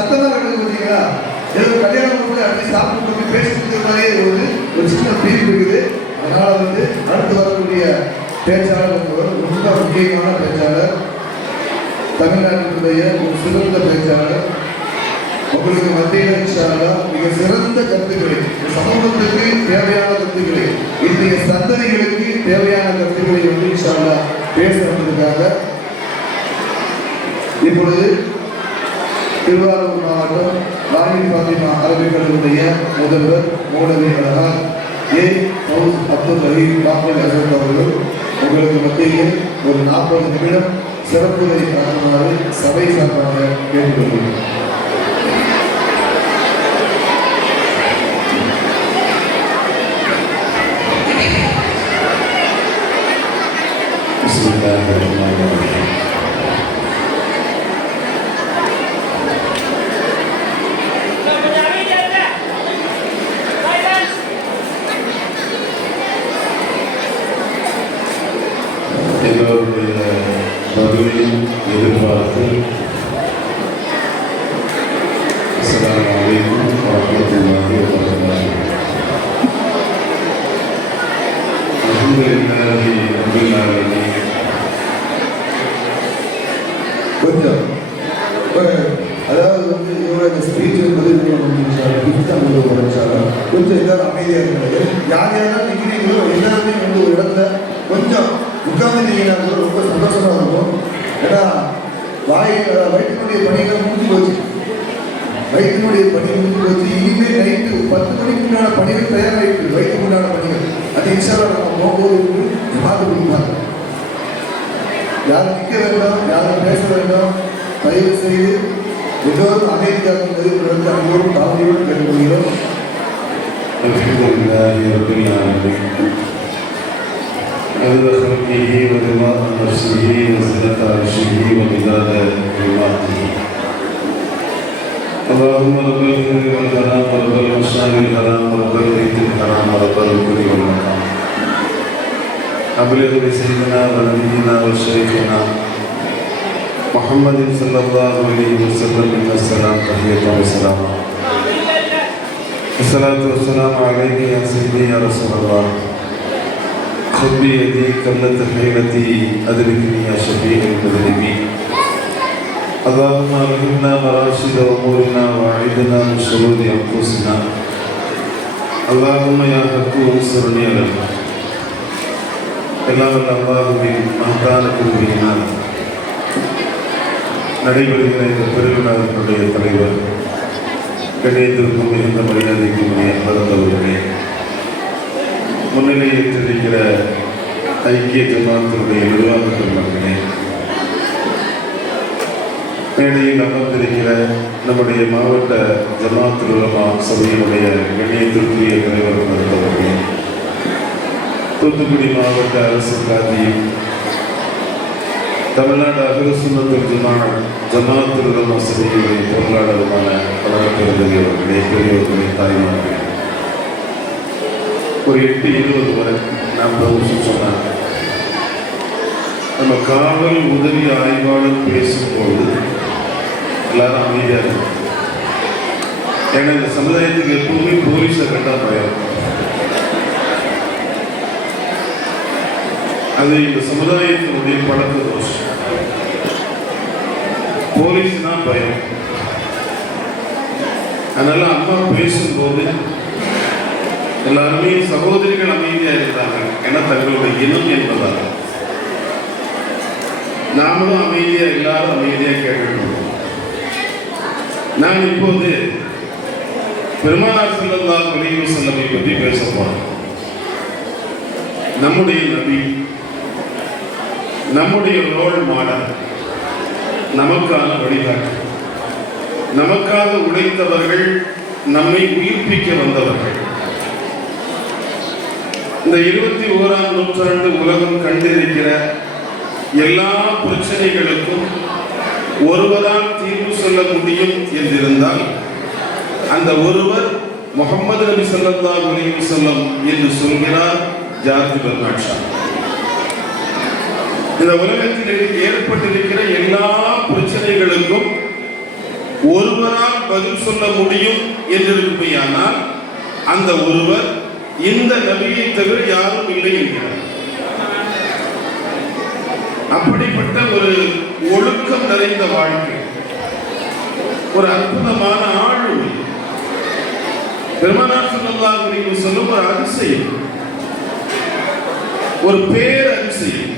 சத்தமாக இருக்குது பார்த்தீங்களா? ஏதோ கல்யாணம் போது அப்படி சாப்பிட்டு பேசிட்டு மாதிரி ஒரு சின்ன ஃபீல் இருக்குது. அதனால அடுத்து வரக்கூடிய பேச்சாளர் ரொம்ப முக்கியமான பேச்சாளர், தமிழ்நாட்டினுடைய ஒரு சிறந்த பேச்சாளர். உங்களுக்கு மத்தியில் மிக சிறந்த கருத்துக்களை, சமூகத்துக்கு தேவையான கருத்துக்களை, இன்றைய சந்ததிகளுக்கு தேவையான கருத்துக்களை இன்ஷால்லா பேச வந்திருக்காங்க. இப்பொழுது திருவாரூர் மாவட்டம் ராணி பாத்திமா அரபிக் கல்லூரிய முதல்வர் மௌலவி அல்ஹாஜ் ஏ. ஃபவுஸ் அப்துல் ரஹீம் டாக்டர் அசத் அவர்கள் உங்களுக்கு மத்தியில் ஒரு 40 நிமிடம் சிறப்புரை ஆற்றுமாறு சபை சார்பாக கேட்டுக்கொள்கிறேன். எல்லோருடைய பதிலையும் எதிர்பார்த்து அஸ்ஸலாமு அலைக்கும் வரஹ்மத்துல்லாஹி வபரகாத்துஹு. அல்ஹம்துலில்லாஹி ரப்பில் ஆலமீன். கொஞ்சம் அதாவது இவரோட ஸ்பீச் கொஞ்சம் எல்லாரும் அமைதியாக இருக்கிறது. யார் யாரெல்லாம் நிற்கிறீங்களோ எல்லாருமே ஒரு இடத்துல கொஞ்சம் உட்கார்ந்துட்டீங்கன்னா கூட ரொம்ப சந்தோஷமாக இருக்கும். ஏன்னா வயிற்றினுடைய பணிகள் முடிஞ்சு போச்சு. வயிற்றினுடைய பணி முடிஞ்சு போச்சு. இனிமேல் நைட்டு 10 மணிக்கு உண்டான பணிகள் தயாராகிட்டு, வயிற்றுக்கு உண்டான பணிகள் அது இன்ஷால்லா நம்ம போகும்போது பார்த்து கொடுப்பாங்க. யாரும் நிற்க வேண்டாம், யாரும் பேச வேண்டாம். தயவு செய்து எல்லோரும் அமைதியாக நடத்த அனைவரும் தாழ்மையோடு கேட்டுக்கொள்கிறோம். அல்ஹம்துலில்லாஹி ரப்பில் ஆலமீன். عدد خلقه ورضا نفسه وزنة عرشه ومداد كلماته. اللهم رب الخير والكرام ورب المشعر الحرام ورب البيت الحرام ورب الكل والمقام. أبلغ بسيدنا ونبينا وشيخنا محمد صلى الله عليه وسلم من السلام تحية وسلاما. الصلاة والسلام عليك يا سيدي يا رسول الله. خذ بيدي قلة حيلتي أدركني يا شفيع المذنبين. اللهم ألهمنا مراشد أمورنا وأعذنا من شرور أنفسنا. اللهم يا حق انصرني على எல்லாம் அல்லாஹ்வின் மகத்தான கிருபையினால் நடைபெறுகிற இந்த பெருவிழாவினுடைய தலைவர் கணியத்திற்கும் மிகுந்த மரியாதைக்கும் பிறந்தவர்களே, முன்னிலையேற்றிருக்கிற ஐக்கிய ஜமாத்தினுடைய நிர்வாக பெருமக்களே, மேடையில் அமர்ந்திருக்கிற நம்முடைய மாவட்ட ஜமாத்துல் உலமா சபையினுடைய கண்ணியத்திற்குரிய தலைவர் இருந்தவர்களே, தூத்துக்குடி மாவட்ட அரசு காதியும் தமிழ்நாடு அஹ்லுஸ் சுன்னத் வல் ஜமாத்துல் உலமா சபையினுடைய பொருளாளருமான பலரப்பெருந்தவர்களே, பெரியவர்களே, தாய்மார்களே, ஒரு 8:20 வரை நான் பிரதேசம் சொன்னாங்க. நம்ம காவல் உதவி ஆய்வாளர் பேசும்போது எல்லாரும் அமைதியாக இருக்கும். ஏன்னா இந்த சமுதாயத்துக்கு எப்பவுமே போலீஸை கண்டா பயம். அது இந்த சமுதாயத்தினுடைய பழக்க தோஷம். போலீஸ்னா பயம். அதனால அம்மா பேசும்போது எல்லாருமே சகோதரிகள் அமைதியாக இருக்கிறாங்க. ஏன்னா தங்களுடைய இனம் என்பதாக நாமளும் அமைதியா எல்லாரும் அமைதியா கேட்கணும். நான் இப்போது பெருமானார் ஸல்லல்லாஹு அலைஹி வஸல்லம் பற்றி பேச போறேன். நம்முடைய நபி, நம்முடைய ரோல் மாடல், நமக்கான வழிகாட்டு, நமக்காக உழைத்தவர்கள், நம்மை உயிர்ப்பிக்க வந்தவர்கள். இந்த 21ஆம் நூற்றாண்டு உலகம் கண்டிருக்கிற எல்லா பிரச்சனைகளுக்கும் ஒருவரால் தீர்வு சொல்ல முடியும் என்றிருந்தால் அந்த ஒருவர் முஹம்மது நபி ஸல்லல்லாஹு அலைஹி வஸல்லம் என்று சொல்கிறார் ஜார்ஜ் பெர்னார்ட் ஷா. இந்த உலகத்தில் ஏற்பட்டிருக்கிற எல்லா பிரச்சனைகளுக்கும் ஒருவரால் பதில் சொல்ல முடியும் என்றிருப்பையானால் அந்த ஒருவர் இந்த நபியை தவிர யாரும் இல்லை என்கிறார். அப்படிப்பட்ட ஒரு ஒழுக்கம் நிறைந்த வாழ்க்கை, ஒரு அற்புதமான ஆளுமை. பெருமானார் ஸல்லல்லாஹு அலைஹி வஸல்லம் ஒரு அதிசயம், ஒரு பேரதிசயம்.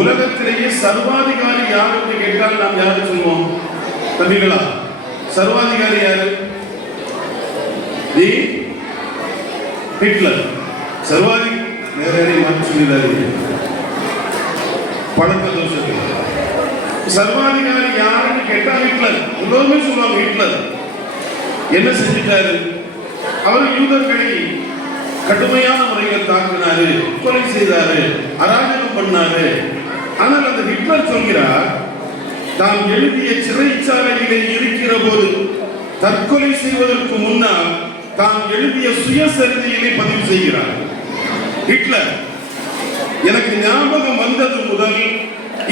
உலகத்திலேயே சர்வாதிகாரி யார் என்று கேட்டால் நாம் யாரு சொல்லுவோம்? தம்பிகளா, சர்வாதிகாரி யாரு? ஹிட்லர். சர்வாதி நேரடி மாற்றி சொல்லிடாதீங்க, பழக்க தோஷத்தில். சர்வாதிகாரி யாருன்னு கேட்டா ஹிட்லர். எல்லோருமே சொல்லுவாங்க ஹிட்லர். என்ன செஞ்சிட்டாரு? அவர் யூதர்களை கடுமையான முறையில் தாக்கினாரு, கொலை செய்தாரு, அராஜகம் பண்ணாரு. ஆனால் அந்த ஹிட்லர் சொல்கிறார், தான் எழுதிய சிறைச்சாலையிலே இருக்கிற போது தற்கொலை செய்வதற்கு முன்னால் தான் எழுதிய சுயசரிதையிலே பதிவு செய்கிறார். ஹிட்லர், எனக்கு ஞாபகம் வந்தது முதல்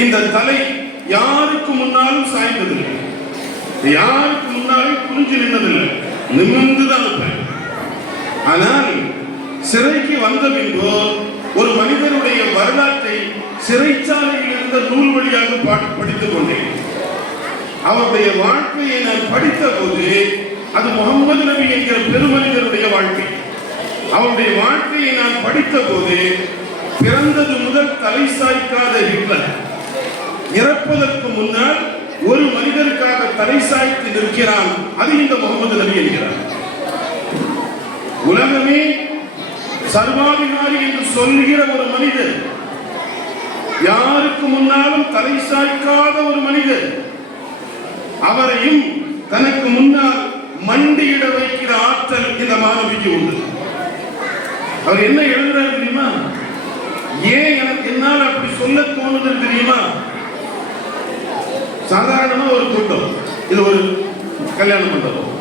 இந்த தலை யாருக்கு முன்னாலும் சாய்ந்ததில்லை, யாருக்கு முன்னாலும் குறிஞ்சு நின்றதில்லை, நிமிர்ந்துதான் இருப்பேன். ஆனால் சிறைக்கு வந்த பின்போ ஒரு மனிதனுடைய வரலாற்றை சிறைச்சாலையில் இருந்த நூல் வழியாக படித்துக் கொண்டேன். அவருடைய வாழ்க்கையை நான் படித்த போது அது முகமது நபி என்கிற பெருமனிதருடைய வாழ்க்கை. அவருடைய வாழ்க்கையை நான் படித்த போது பிறந்தது முதல் தலை சாய்க்காத ஹிட்லர் இறப்பதற்கு முன்னால் ஒரு மனிதருக்காக தலை சாய்த்து நிற்கிறான். அது இந்த முகமது நபி என்கிறார். உலகமே சர்வாதிகாரி என்று சொல்லுகிற ஒரு மனிதர், யாருக்கு முன்னாலும் தலை சாய்க்காத ஒரு மனிதர், அவரையும் தனக்கு முன்னால் மண்டியிட வைக்கிற ஆற்றல் இந்த மாணவிக்கு உண்டு. அவர் என்ன எழுதுறாரு தெரியுமா? ஏன் எனக்கு என்னால் அப்படி சொல்ல தோணுது தெரியுமா? சாதாரணமா ஒரு கூட்டம், இது ஒரு கல்யாண மண்டபம்.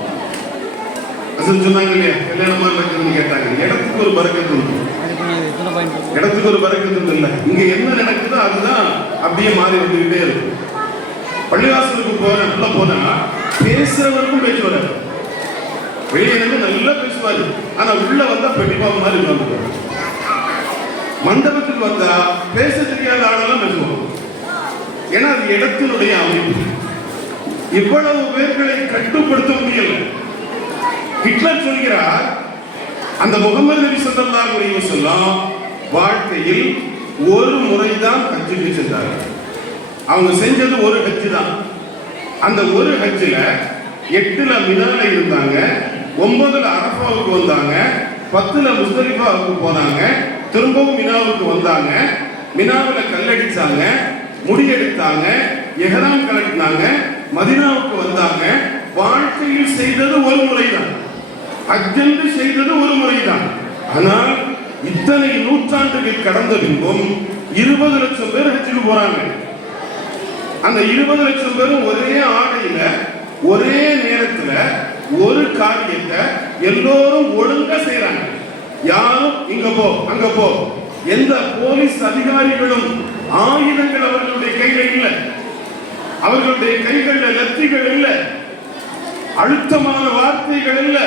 அசல் சொன்னாங்க இல்லையா, கல்யாணமா நடக்குதுன்னு கேட்டாங்க. இடத்துக்கு ஒரு பரக்கத்து உண்டு, இடத்துக்கு ஒரு பரக்கத்து உண்டு. இல்லை, இங்க என்ன நடக்குதோ அதுதான் அப்படியே மாறி வந்துகிட்டே இருக்கு. பள்ளிவாசலுக்கு உள்ள போனா பேசுறவருக்கும் பேச்சு வராது. வெளியே நல்லா பேசுவாரு, ஆனா உள்ள வந்தா பெட்டிப்பாவு மாதிரி உட்கார்ந்து. மண்டபத்துக்கு வந்தா பேச தெரியாத ஆளெல்லாம் பேசுவாங்க. ஏன்னா அது இடத்தினுடைய அமைப்பு. இவ்வளவு பேர்களை கட்டுப்படுத்த முடியல. ஹிட்லர் சொல்கிறார், அந்த முகமது நபி ஸல்லல்லாஹு அலைஹி வஸல்லம் வாழ்க்கையில் ஒரு முறைதான் ஹஜ்ஜுக்கு சென்றார்கள். அவங்க செஞ்சது ஒரு ஹஜ்ஜு தான். அந்த ஒரு ஹஜ்ஜில் 8ல மினால இருந்தாங்க, 9ல அரஃபாவுக்கு வந்தாங்க, 10ல முஸ்தலிஃபாவுக்கு போனாங்க, திரும்பவும் மினாவுக்கு வந்தாங்க. மினாவில் கல்லடிச்சாங்க, முடியெடுத்தாங்க, இஹ்ராம் கலட்டினாங்க, மதீனாவுக்கு வந்தாங்க. வாழ்க்கையில் செய்தது ஒரு முறைதான், ஹஜ்ஜென்று செய்தது ஒரு முறைதான். ஆனால் இத்தனை நூற்றாண்டுகள் கடந்த பின்பும் 20 லட்சம் பேர் ஹஜ்ஜுக்கு போறாங்க. அந்த 20 லட்சம் பேரும் ஒரே ஆடையில ஒரே நேரத்துல ஒரு காரியத்தை எல்லோரும் ஒழுங்கா செய்யறாங்க. யாரும் இங்க போ அங்க போ, எந்த போலீஸ் அதிகாரிகளும் ஆயுதங்கள் அவர்களுடைய கையில இல்ல, அவர்களுடைய கைகள்ல லத்திகள் இல்ல, அழுத்தமான வார்த்தைகள் இல்ல.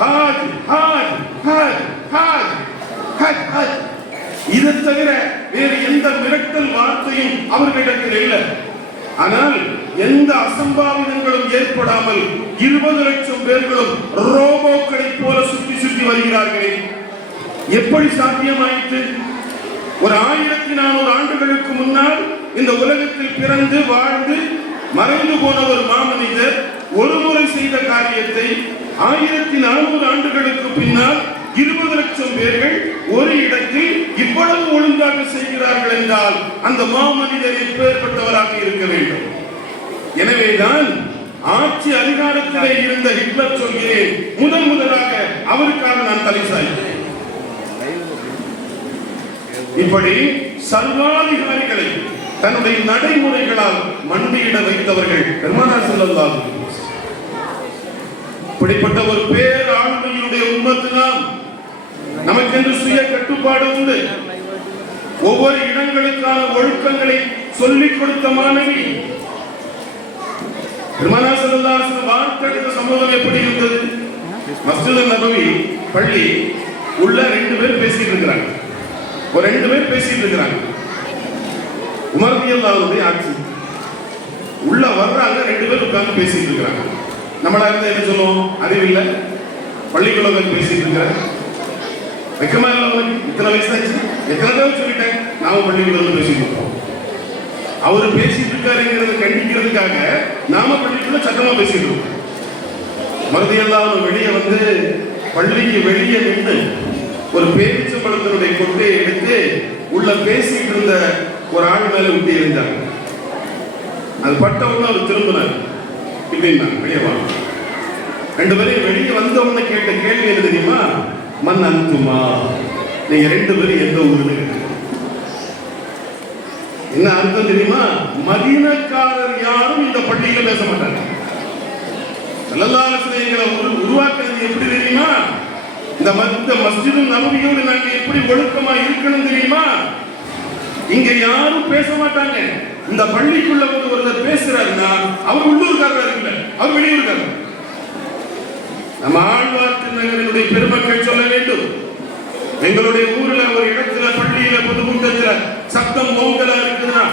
ஹாஜ் ஹாஜ் ஹாஜ் ஹாஜ் ஹாஜ் ஹாஜ், இதை தவிர வேறு எந்த மிரட்டல் வார்த்தையும் அவர்களிடத்தில் இல்லை. ஆனால் எந்த அசம்பாவிதங்களும் ஏற்படாமல் 20 லட்சம் பேர்களும் ரோபோக்களை போல சுற்றி சுற்றி வருகிறார்களே, எப்படி சாத்தியமாயிற்று? ஒரு 1400 ஆண்டுகளுக்கு முன்னால் இந்த உலகத்தில் பிறந்து வாழ்ந்து மறைந்து போன ஒரு மாமனிதர் ஒரு முறை செய்த காரியத்தை 1400 ஆண்டுகளுக்கு பின்னால் 20 லட்சம் பேர்கள் ஒரு இடத்தில் இவ்வளவு ஒழுங்காக செய்கிறார்கள் என்றால் அந்த மாமனிதர் எப்பேற்பட்டவராக இருக்க வேண்டும். எனவேதான் ஆட்சி அதிகாரத்திலே இருந்த ஹிட்லர் சொல்கிறேன், முதலாக அவருக்காக நான் தலை சாய்க்கிறேன். இப்படி சர்வாதிகாரிகளை தன்னுடைய நடைமுறைகளால் மண்டியிட வைத்தவர்கள் பெருமானார் ஸல்லல்லாஹு அலைஹி வஸல்லம். இப்படிப்பட்ட ஒரு பேர் ஆளுமையுடைய உம்மத்து நாம். நமக்கென்று சுய கட்டுப்பாடு உண்டு. ஒவ்வொரு இடங்களுக்கான ஒழுக்கங்களை சொல்லிக் கொடுத்த மாணவி. பெருமானார் ஸல்லல்லாஹு அலைஹி வஸல்லம் வார்த்தெடுத்த சம்பவம் எப்படி இருந்தது? மஸ்ஜித் நபவி பள்ளி உள்ள 2 பேர் பேசிட்டு இருக்கிறாங்க. ஒரு 2 பேர் பேசிட்டு இருக்கிறாங்க. உமர் ரலியல்லாஹு ஆட்சி உள்ள வர்றாங்க, 2 பேர் உட்கார்ந்து பேசிட்டு இருக்கிறாங்க. நம்மளா இருந்தா என்ன சொல்லுவோம்? அறிவில்லை, பள்ளிக்குள்ள வந்து பேசிட்டு இருக்கிறேன், வெக்கமா இல்லை, இத்தனை வயசாச்சு, எத்தனை தடவை சொல்லிட்டேன், நாம பள்ளிக்குள்ள வந்து பேசிட்டு இருக்கோம். அவரு பேசிட்டு இருக்காருங்கிறத கண்டிக்கிறதுக்காக நாம பள்ளிக்குள்ள சத்தமா பேசிட்டு இருக்கோம். மறுதியெல்லாம் வெளியே வந்து பள்ளிக்கு வெளியே நின்று ஒரு பேரிச்சம்பழத்தினுடைய கொட்டையை எடுத்து உள்ள பேசிட்டு இருந்த ஒரு ஆள் மேல விட்டு எரிஞ்சாங்க. அது பட்ட உடனே அவர் திரும்பினார், இப்படின்னா வெளியே வாங்க. 2 பேரும் வெளியே வந்தவங்க கேட்ட கேள்வி என்ன தெரியுமா? மன் அந்துமா, நீங்க 2 பேரும் எந்த ஊருன்னு கேட்டாங்க. என்ன அர்த்தம் தெரியுமா? மதீனக்காரர் யாரும் இந்த பள்ளியில பேச மாட்டாங்க. ஸல்லல்லாஹு அலைஹி வஸல்லம் எங்களை உருவாக்குறது எப்படி தெரியுமா? இந்த மஸ்ஜித் நபவியோடு நாங்க எப்படி ஒழுக்கமா இருக்கணும் தெரியுமா? இங்க யாரும் பேச மாட்டாங்க. இந்த பள்ளிக்குள்ள வந்து ஒருத்தர் பேசுறாருன்னா அவர் உள்ளூர்காரர் இல்ல, அவர் வெளியூர்காரர். நம்ம ஆழ்வார்த்து நகரினுடைய பெருமக்கள் சொல்ல வேண்டும், எங்களுடைய ஊர்ல ஒரு இடத்துல பள்ளியில பொதுக்கூட்டத்துல சத்தம் ஓங்கலா இருக்குதுன்னா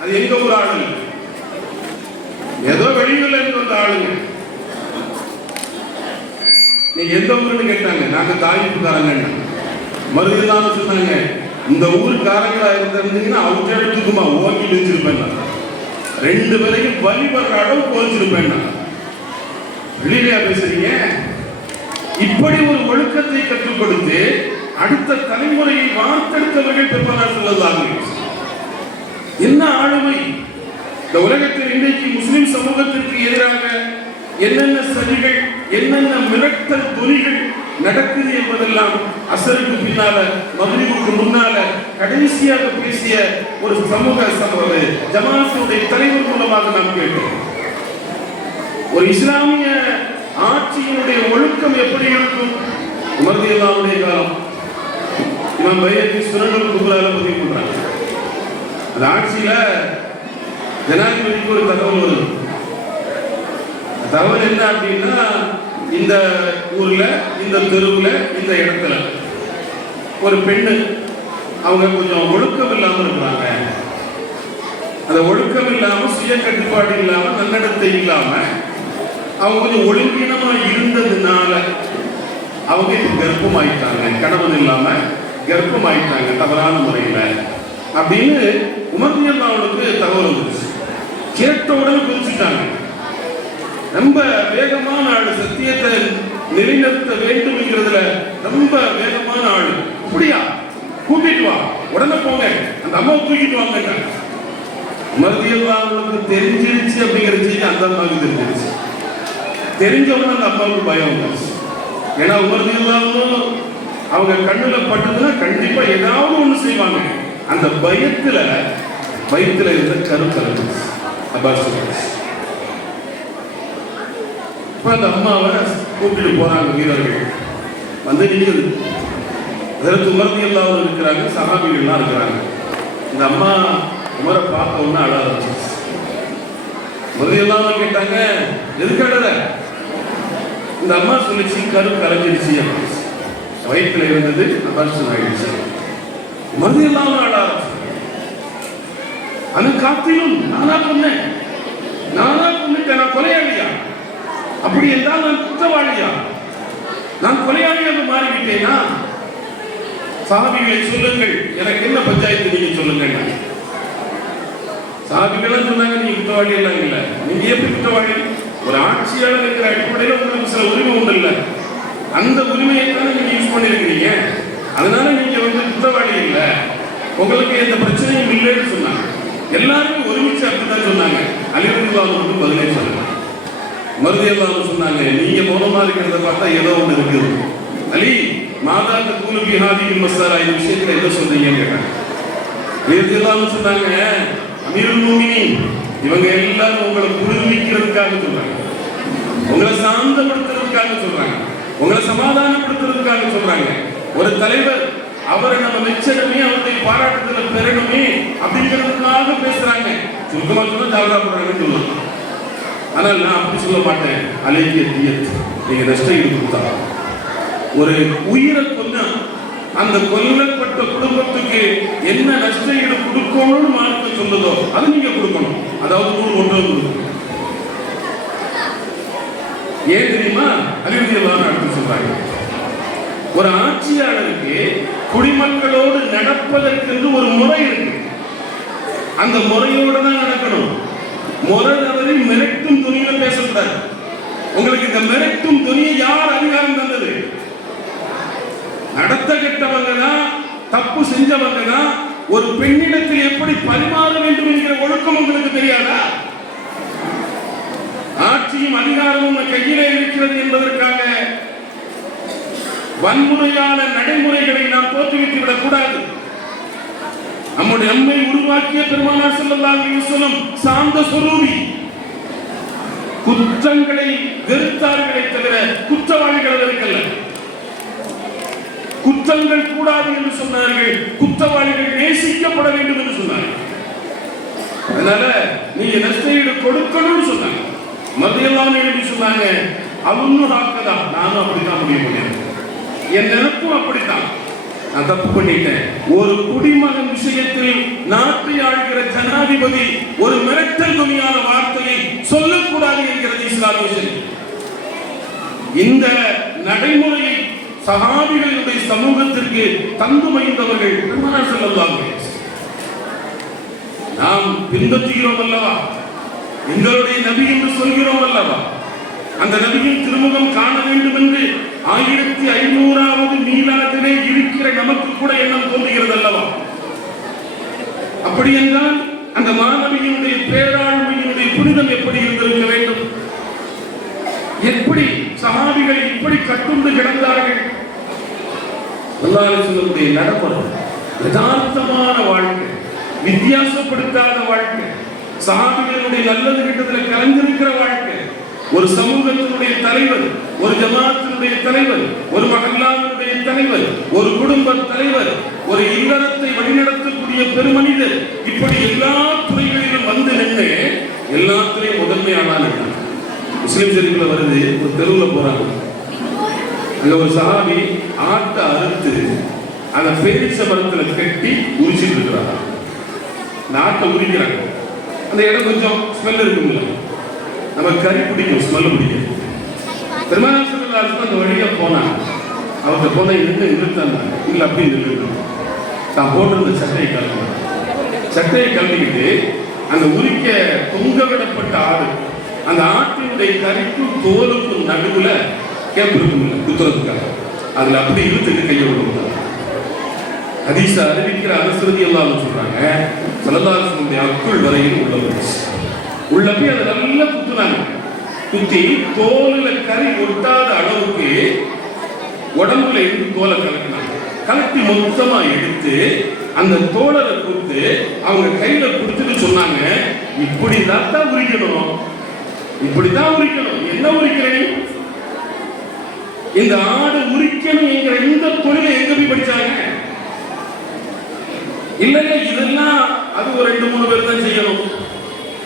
அது எங்க ஊர் ஆளுங்க, ஏதோ வெளியூர்ல இருந்து வந்த ஆளுங்க. நீங்க எந்த ஊருன்னு கேட்டாங்க, நாங்க தாயிப்புக்காரங்க. மறுபடியும் சொன்னாங்க, இந்த ஊருக்காரங்களா இருந்தீங்கன்னா அவங்க எடுத்துக்குமா ஓங்கி வச்சிருப்பேன். 2 பேரையும் வழிபடுற அளவுக்கு வச்சிருப்பேன். வெளியிலையா பேசுறீங்க? இப்படி ஒரு ஒழுக்கத்தை கற்றுக் கொடுத்து அடுத்த தலைமுறையை வார்த்தெடுத்தவர்கள் பெருமானார் ஸல்லல்லாஹு அலைஹி வஸல்லம். என்ன ஆளுமை! இந்த உலகத்தில் இன்றைக்கு முஸ்லிம் சமூகத்திற்கு எதிராக என்னென்ன சதிகள், என்னென்ன மிரட்டல் துணிகள் நடக்குது என்பதெல்லாம் அசருக்கு பின்னால, மக்ரிபுக்கு முன்னால கடைசியாக பேசிய ஒரு சமூக ஜமாஅத்துடைய தலைவர் மூலமாக நாம் கேட்டோம். ஒரு இஸ்லாமிய ஆட்சியினுடைய ஒழுக்கம் எப்படி இருக்கும்? உமர் ரலியல்லாஹு காலம் இமாம் பைஹகி சுனனுல் குப்ரால பதிவு பண்றாங்க. அந்த ஆட்சியில ஜனாதிபதிக்கு ஒரு தகவல் வருது. தகவல் என்ன அப்படின்னா, இந்த ஊர்ல, இந்த தெருவுல, இந்த இடத்துல ஒரு பெண்ணு அவங்க கொஞ்சம் ஒழுக்கம் இல்லாம இருக்கிறாங்க. அந்த ஒழுக்கம் இல்லாம, சுய கட்டுப்பாடு இல்லாம, நன்னடத்தை இல்லாம, அவங்க கொஞ்சம் ஒழுங்கீனமா இருந்ததுனால அவங்க இப்ப கர்ப்பம் ஆயிட்டாங்க, கணவன் இல்லாம கர்ப்பம் ஆயிட்டாங்க தவறான முறையில அப்படின்னு உமர் ரலியல்லாஹுவுக்கு தகவல் வந்துச்சு. கேட்ட உடனே குறிச்சிட்டாங்க. ரொம்ப வேகமான ஆளு, சத்தியத்தை நிலைநிறுத்த வேண்டும் என்கிறதுல ரொம்ப வேகமான ஆளு. அப்படியா, கூட்டிட்டு வா, உடனே போங்க, அந்த அம்மாவை தூக்கிட்டு வாங்க. உமர் ரலியல்லாஹுவுக்கு தெரிஞ்சிருச்சு அப்படிங்கிற செய்தி அந்த அம்மாவுக்கு தெரிஞ்சிருச்சு. தெரிஞ்சவங்க அந்த அம்மாவுக்கு பயம் வந்துச்சு. ஏன்னா உமர் ரலியல்லாஹு அவங்க கண்ணுல பட்டதுன்னா கண்டிப்பா ஏதாவது ஒண்ணு செய்வாங்க. அந்த பயத்துல இருந்த கருக்கலந்து அப்பாஸ் அந்த அம்மாவை கூப்பிட்டு போறாங்க வீரர்கள். வந்து நிற்குது. அதற்கு உமர் ரலியல்லாஹு இருக்கிறாங்க, சஹாபிகள்லாம் இருக்கிறாங்க. இந்த அம்மா உமரை பார்த்த உடனே அழ ஆரம்பிச்சு. உமர் ரலியல்லாஹு கேட்டாங்க, எதுக்கு அழற? இந்த அம்மா சொல்லிச்சு, கரு கலைஞ்சிருச்சு, வயிற்றுல இருந்தது அபார்ஷன் ஆயிடுச்சு. உமர் ரலியல்லாஹு அழ ஆரம்பிச்சு. அந்த காத்திலும் நானா கொன்னேன், நான் கொலையாளியா? அப்படி என்றால் நான் குற்றவாளியா? நான் கொலையாளியாக மாறிவிட்டேனா? சஹாபிகளை சொல்லுங்கள், எனக்கு என்ன பஞ்சாயத்து நீங்க சொல்லுங்க. சஹாபிகள் சொன்னாங்க, நீங்க குற்றவாளி எல்லாம் இல்ல. நீங்க எப்படி குற்றவாளி? ஒரு ஆட்சியாளர் இருக்கிற அடிப்படையில் உங்களுக்கு சில உரிமை உண்டு இல்ல, அந்த உரிமையை தானே நீங்க யூஸ் பண்ணிருக்கிறீங்க. அதனால நீங்க வந்து குற்றவாளி இல்லை, உங்களுக்கு எந்த பிரச்சனையும் இல்லைன்னு சொன்னாங்க. எல்லாருமே ஒருமிச்சு அப்படித்தான் சொன்னாங்க. அலி ரலியல்லாஹு அன்ஹு பதிலே சொன்னாங்க. உமர் ரலியல்லாஹு சொன்னாங்க, நீங்க மௌனமா இருக்கிறத பார்த்தா ஏதோ ஒன்று இருக்குது. அலி மாதா தகுலு பி ஹாதிஹில் மஸ்அலா, இந்த விஷயத்துல என்ன சொல்றீங்கன்னு கேட்டாங்க. அலி ரலியல்லாஹு சொன்னாங்க, அமீருல் முஃமினீன், இவங்க எல்லாரும் உங்களை புரிவிக்கிறதுக்காக சொல்றாங்க, உங்களை சாந்தப்படுத்துறதுக்காக சொல்றாங்க, உங்களை சமாதானப்படுத்துறதுக்காக சொல்றாங்க. ஒரு தலைவர் அவரை நம்ம மெச்சணுமே, அவருடைய பாராட்டுதலை பெறணுமே அப்படிங்கிறதுக்காக பேசுறாங்க. சுருக்கமா சொன்னா ஜாவரா போடுறாங்கன்னு சொல்லலாம். ஆனால் நான் அப்படி சொல்ல மாட்டேன். அலைக்கிய தீயத், நீங்க நஷ்ட ஈடு கொடுத்தா. ஒரு உயிரை கொன்னா அந்த கொல்லப்பட்ட குடும்பத்துக்கு என்ன நஷ்ட ஈடு கொடுக்கணும்னு மார்க்க சொல்லுதோ அது நீங்க கொடுக்கணும். அதாவது 100 கொடுக்கணும். ஏன் தெரியுமா? அறிவியலான அடுத்து சொல்றாங்க, ஒரு ஆட்சியாளருக்கு குடிமக்களோடு நடப்பதற்கு ஒரு முறை இருக்கு. அந்த முறையோடு தான் நடக்கணும். முறை தவறி மிரட்டும் துணியில பேசக்கூடாது. உங்களுக்கு இந்த மிரட்டும் துணியை யார் அதிகாரம் தந்தது? நடத்த கெட்டவங்க தான், தப்பு செஞ்சவங்க தான். ஒரு பெண்ணிடத்தில் எப்படி பரிமாற வேண்டும் என்கிற ஒழுக்கம் உங்களுக்கு தெரியாதா? ஆட்சியும் அதிகாரமும் கையிலே இருக்கிறது என்பதற்காக வன்முறையான நடைமுறைகளை நாம் தோற்றுவித்து விடக் கூடாது. நம்முடைய நம்மை உருவாக்கிய பெருமானார் ஸல்லல்லாஹு அலைஹி வஸல்லம் சாந்த சொரூபி. குற்றங்களை வெறுத்தார்களே தவிர குற்றவாளிகள் இருக்கல்ல. குற்றங்கள் கூடாது என்று சொன்னார்கள், குற்றவாளிகள் நேசிக்கப்பட வேண்டும் என்று சொன்னார்கள். அதனால நீங்க நஷ்டஈடு கொடுக்கணும்னு சொன்னாங்க. மதியெல்லாம் எழுதி சொன்னாங்க, அவனு ஆக்கதா, நானும் அப்படித்தான் முடிவு பண்ணேன். என் நினைப்பும் அப்படித்தான். நான் தப்பு பண்ணிட்டேன். ஒரு குடிமகன் விஷயத்தில் நாட்டை ஆளுகிற ஜனாதிபதி ஒரு மிரட்டல் துணியான வார்த்தையை சொல்லக்கூடாது என்கிறது இஸ்லாமிய சட்டம். இந்த நடைமுறையை சஹாபிகளுடைய சமூகத்திற்கு தந்து வைத்தவர்கள் பெருமானார் ஸல்லல்லாஹு அலைஹி வஸல்லம். நாம் பின்பற்றுகிறோம் அல்லவா? எங்களுடைய நபி என்று சொல்கிறோம் அல்லவா? அந்த நபியின் திருமுகம் காண வேண்டும் என்று 1500வது மீலாதிலே இருக்கிற நமக்கு கூட எண்ணம் தோன்றுகிறது அல்லவா? அப்படி என்றால் அந்த மாணவியினுடைய பேராண்மையினுடைய புனிதம் எப்படி இருந்திருக்க வேண்டும்? எப்படி சஹாபிகள் இப்படி கட்டுண்டு கிடந்தார்கள்? ஸல்லல்லாஹு அலைஹி வஸல்லம் நடைமுறை யதார்த்தமான வாழ்க்கை, வித்தியாசப்படுத்தாத வாழ்க்கை, சஹாபிகளுடைய நல்லது கிட்டத்தில் கலந்திருக்கிற வாழ்க்கை. ஒரு சமூகத்தினுடைய தலைவர், ஒரு ஜமாத்தினுடைய தலைவர், ஒரு மஹல்லாவினுடைய தலைவர், ஒரு குடும்ப தலைவர், ஒரு இல்லறத்தை வழிநடத்தக்கூடிய பெருமனிதர், இப்படி எல்லா துறைகளிலும் வந்து நின்று எல்லாத்திலையும் முதன்மையானார். முஸ்லிம் ஷரீஃப்ல வருது, ஒரு தெருவில் போறாங்க. அங்க ஒரு சஹாபி ஆட்டை அறுத்து அந்த பேரிச்ச மரத்துல கட்டி உரிச்சிட்டு இருக்கிறாங்க. அந்த ஆட்டை உரிக்கிறாங்க. அந்த இடம் கொஞ்சம் ஸ்மெல் இருக்குங்களா? நம்ம கறி பிடிக்கும், ஸ்மெல் பிடிக்கும். பெருமானார் ஸல்லல்லாஹு அலைஹி வஸல்லம் அந்த வழியா போனாங்க. அவங்க போன நிறுத்தாங்க. இல்லை அப்படின்னு நிறுத்தணும். தான் போட்டிருந்த சட்டையை கலந்துக்கிட்டு அந்த உரிக்க தொங்க விடப்பட்ட ஆடு, அந்த ஆட்டினுடைய கறிக்கும் தோலுக்கும் நடுவுல கேப் இருக்குமில்ல குத்துறதுக்காக, அதுல அப்படி இழுத்துட்டு கையை விடுவாங்க. ஹதீஸ அறிவிக்கிற அனுசரதி எல்லாம் சொல்றாங்க, ஸல்லல்லாஹு அலைஹி வஸல்லம் அக்குள் வரையில் உள்ள போய் அதை நல்லா குத்துனாங்க. குத்தி தோல்ல கறி ஒட்டாத அளவுக்கு உடம்புல இருந்து தோலை கலக்கினாங்க. கலட்டி மொத்தமா எடுத்து அந்த தோழரை கொடுத்து அவங்க கையில கொடுத்துட்டு சொன்னாங்க, இப்படிதான் உரிக்கணும், இப்படிதான் உரிக்கணும். என்ன உரிக்கிறேன்? இந்த ஆடு உரிக்கணும் என்கிற இந்த தொழிலை எங்க போய் படிச்சாங்க? இல்ல இதெல்லாம் அது ஒரு 2-3 பேர் தான் செய்யணும்.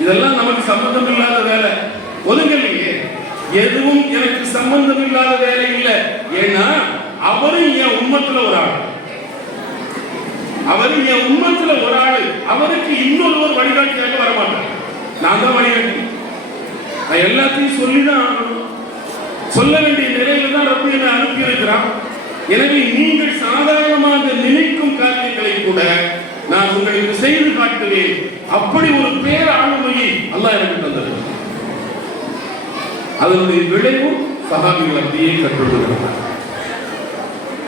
இதெல்லாம் நமக்கு சம்பந்தம் இல்லாத வேலை. ஒதுங்கலையே, எதுவும் எனக்கு சம்பந்தம் இல்லாத வேலை இல்லை. ஏன்னா அவரும் என் உம்மத்துல ஒரு ஆள், அவரு என் உம்மத்துல ஒரு ஆளு. அவருக்கு இன்னொரு வழிகாட்டியாக வரமாட்டார். நான் தான் வழிகாட்டி. நான் எல்லாத்தையும் சொல்லிதான் ஆகணும். சொல்ல வேண்டிய நிலையில தான் ரப்பி என்னை அனுப்பி இருக்கிறான். எனவே நீங்கள் சாதாரணமாக நினைக்கும் காரியங்களை கூட நான் உங்களுக்கு செய்து காட்டுவேன். அப்படி ஒரு பேர் ஆளுமையை அல்லாஹ் எனக்கு தந்தது. அதனுடைய விளைவும் சஹாபிகள் அப்படியே கற்றுக்கொள்கிறார்.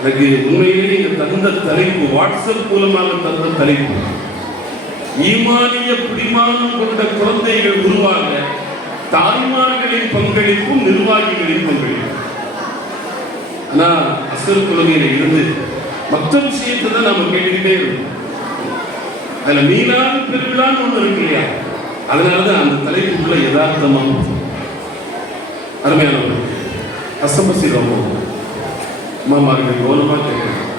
எனக்கு உண்மையிலே நீங்க தந்த தலைப்பு, வாட்ஸ்அப் மூலமாக தந்த தலைப்பு, ஈமானிய பிடிமானம் கொண்ட குழந்தைகள் உருவாக தாய்மார்களின் பங்களிப்பும் நிர்வாகிகளின் பங்களிப்பும். ஆனா அஸ்ர் கொள்கையில இருந்து மற்ற விஷயத்தை தான் நாம கேட்டுக்கிட்டே இருக்கோம். அதுல மீனாது பெருவிழான்னு ஒண்ணு இருக்கு இல்லையா? அதனாலதான் அந்த தலைப்புக்குள்ள யதார்த்தமா அருமையான அசமசி ரோமம் மாமார்கள் கவனமா கேட்கணும்.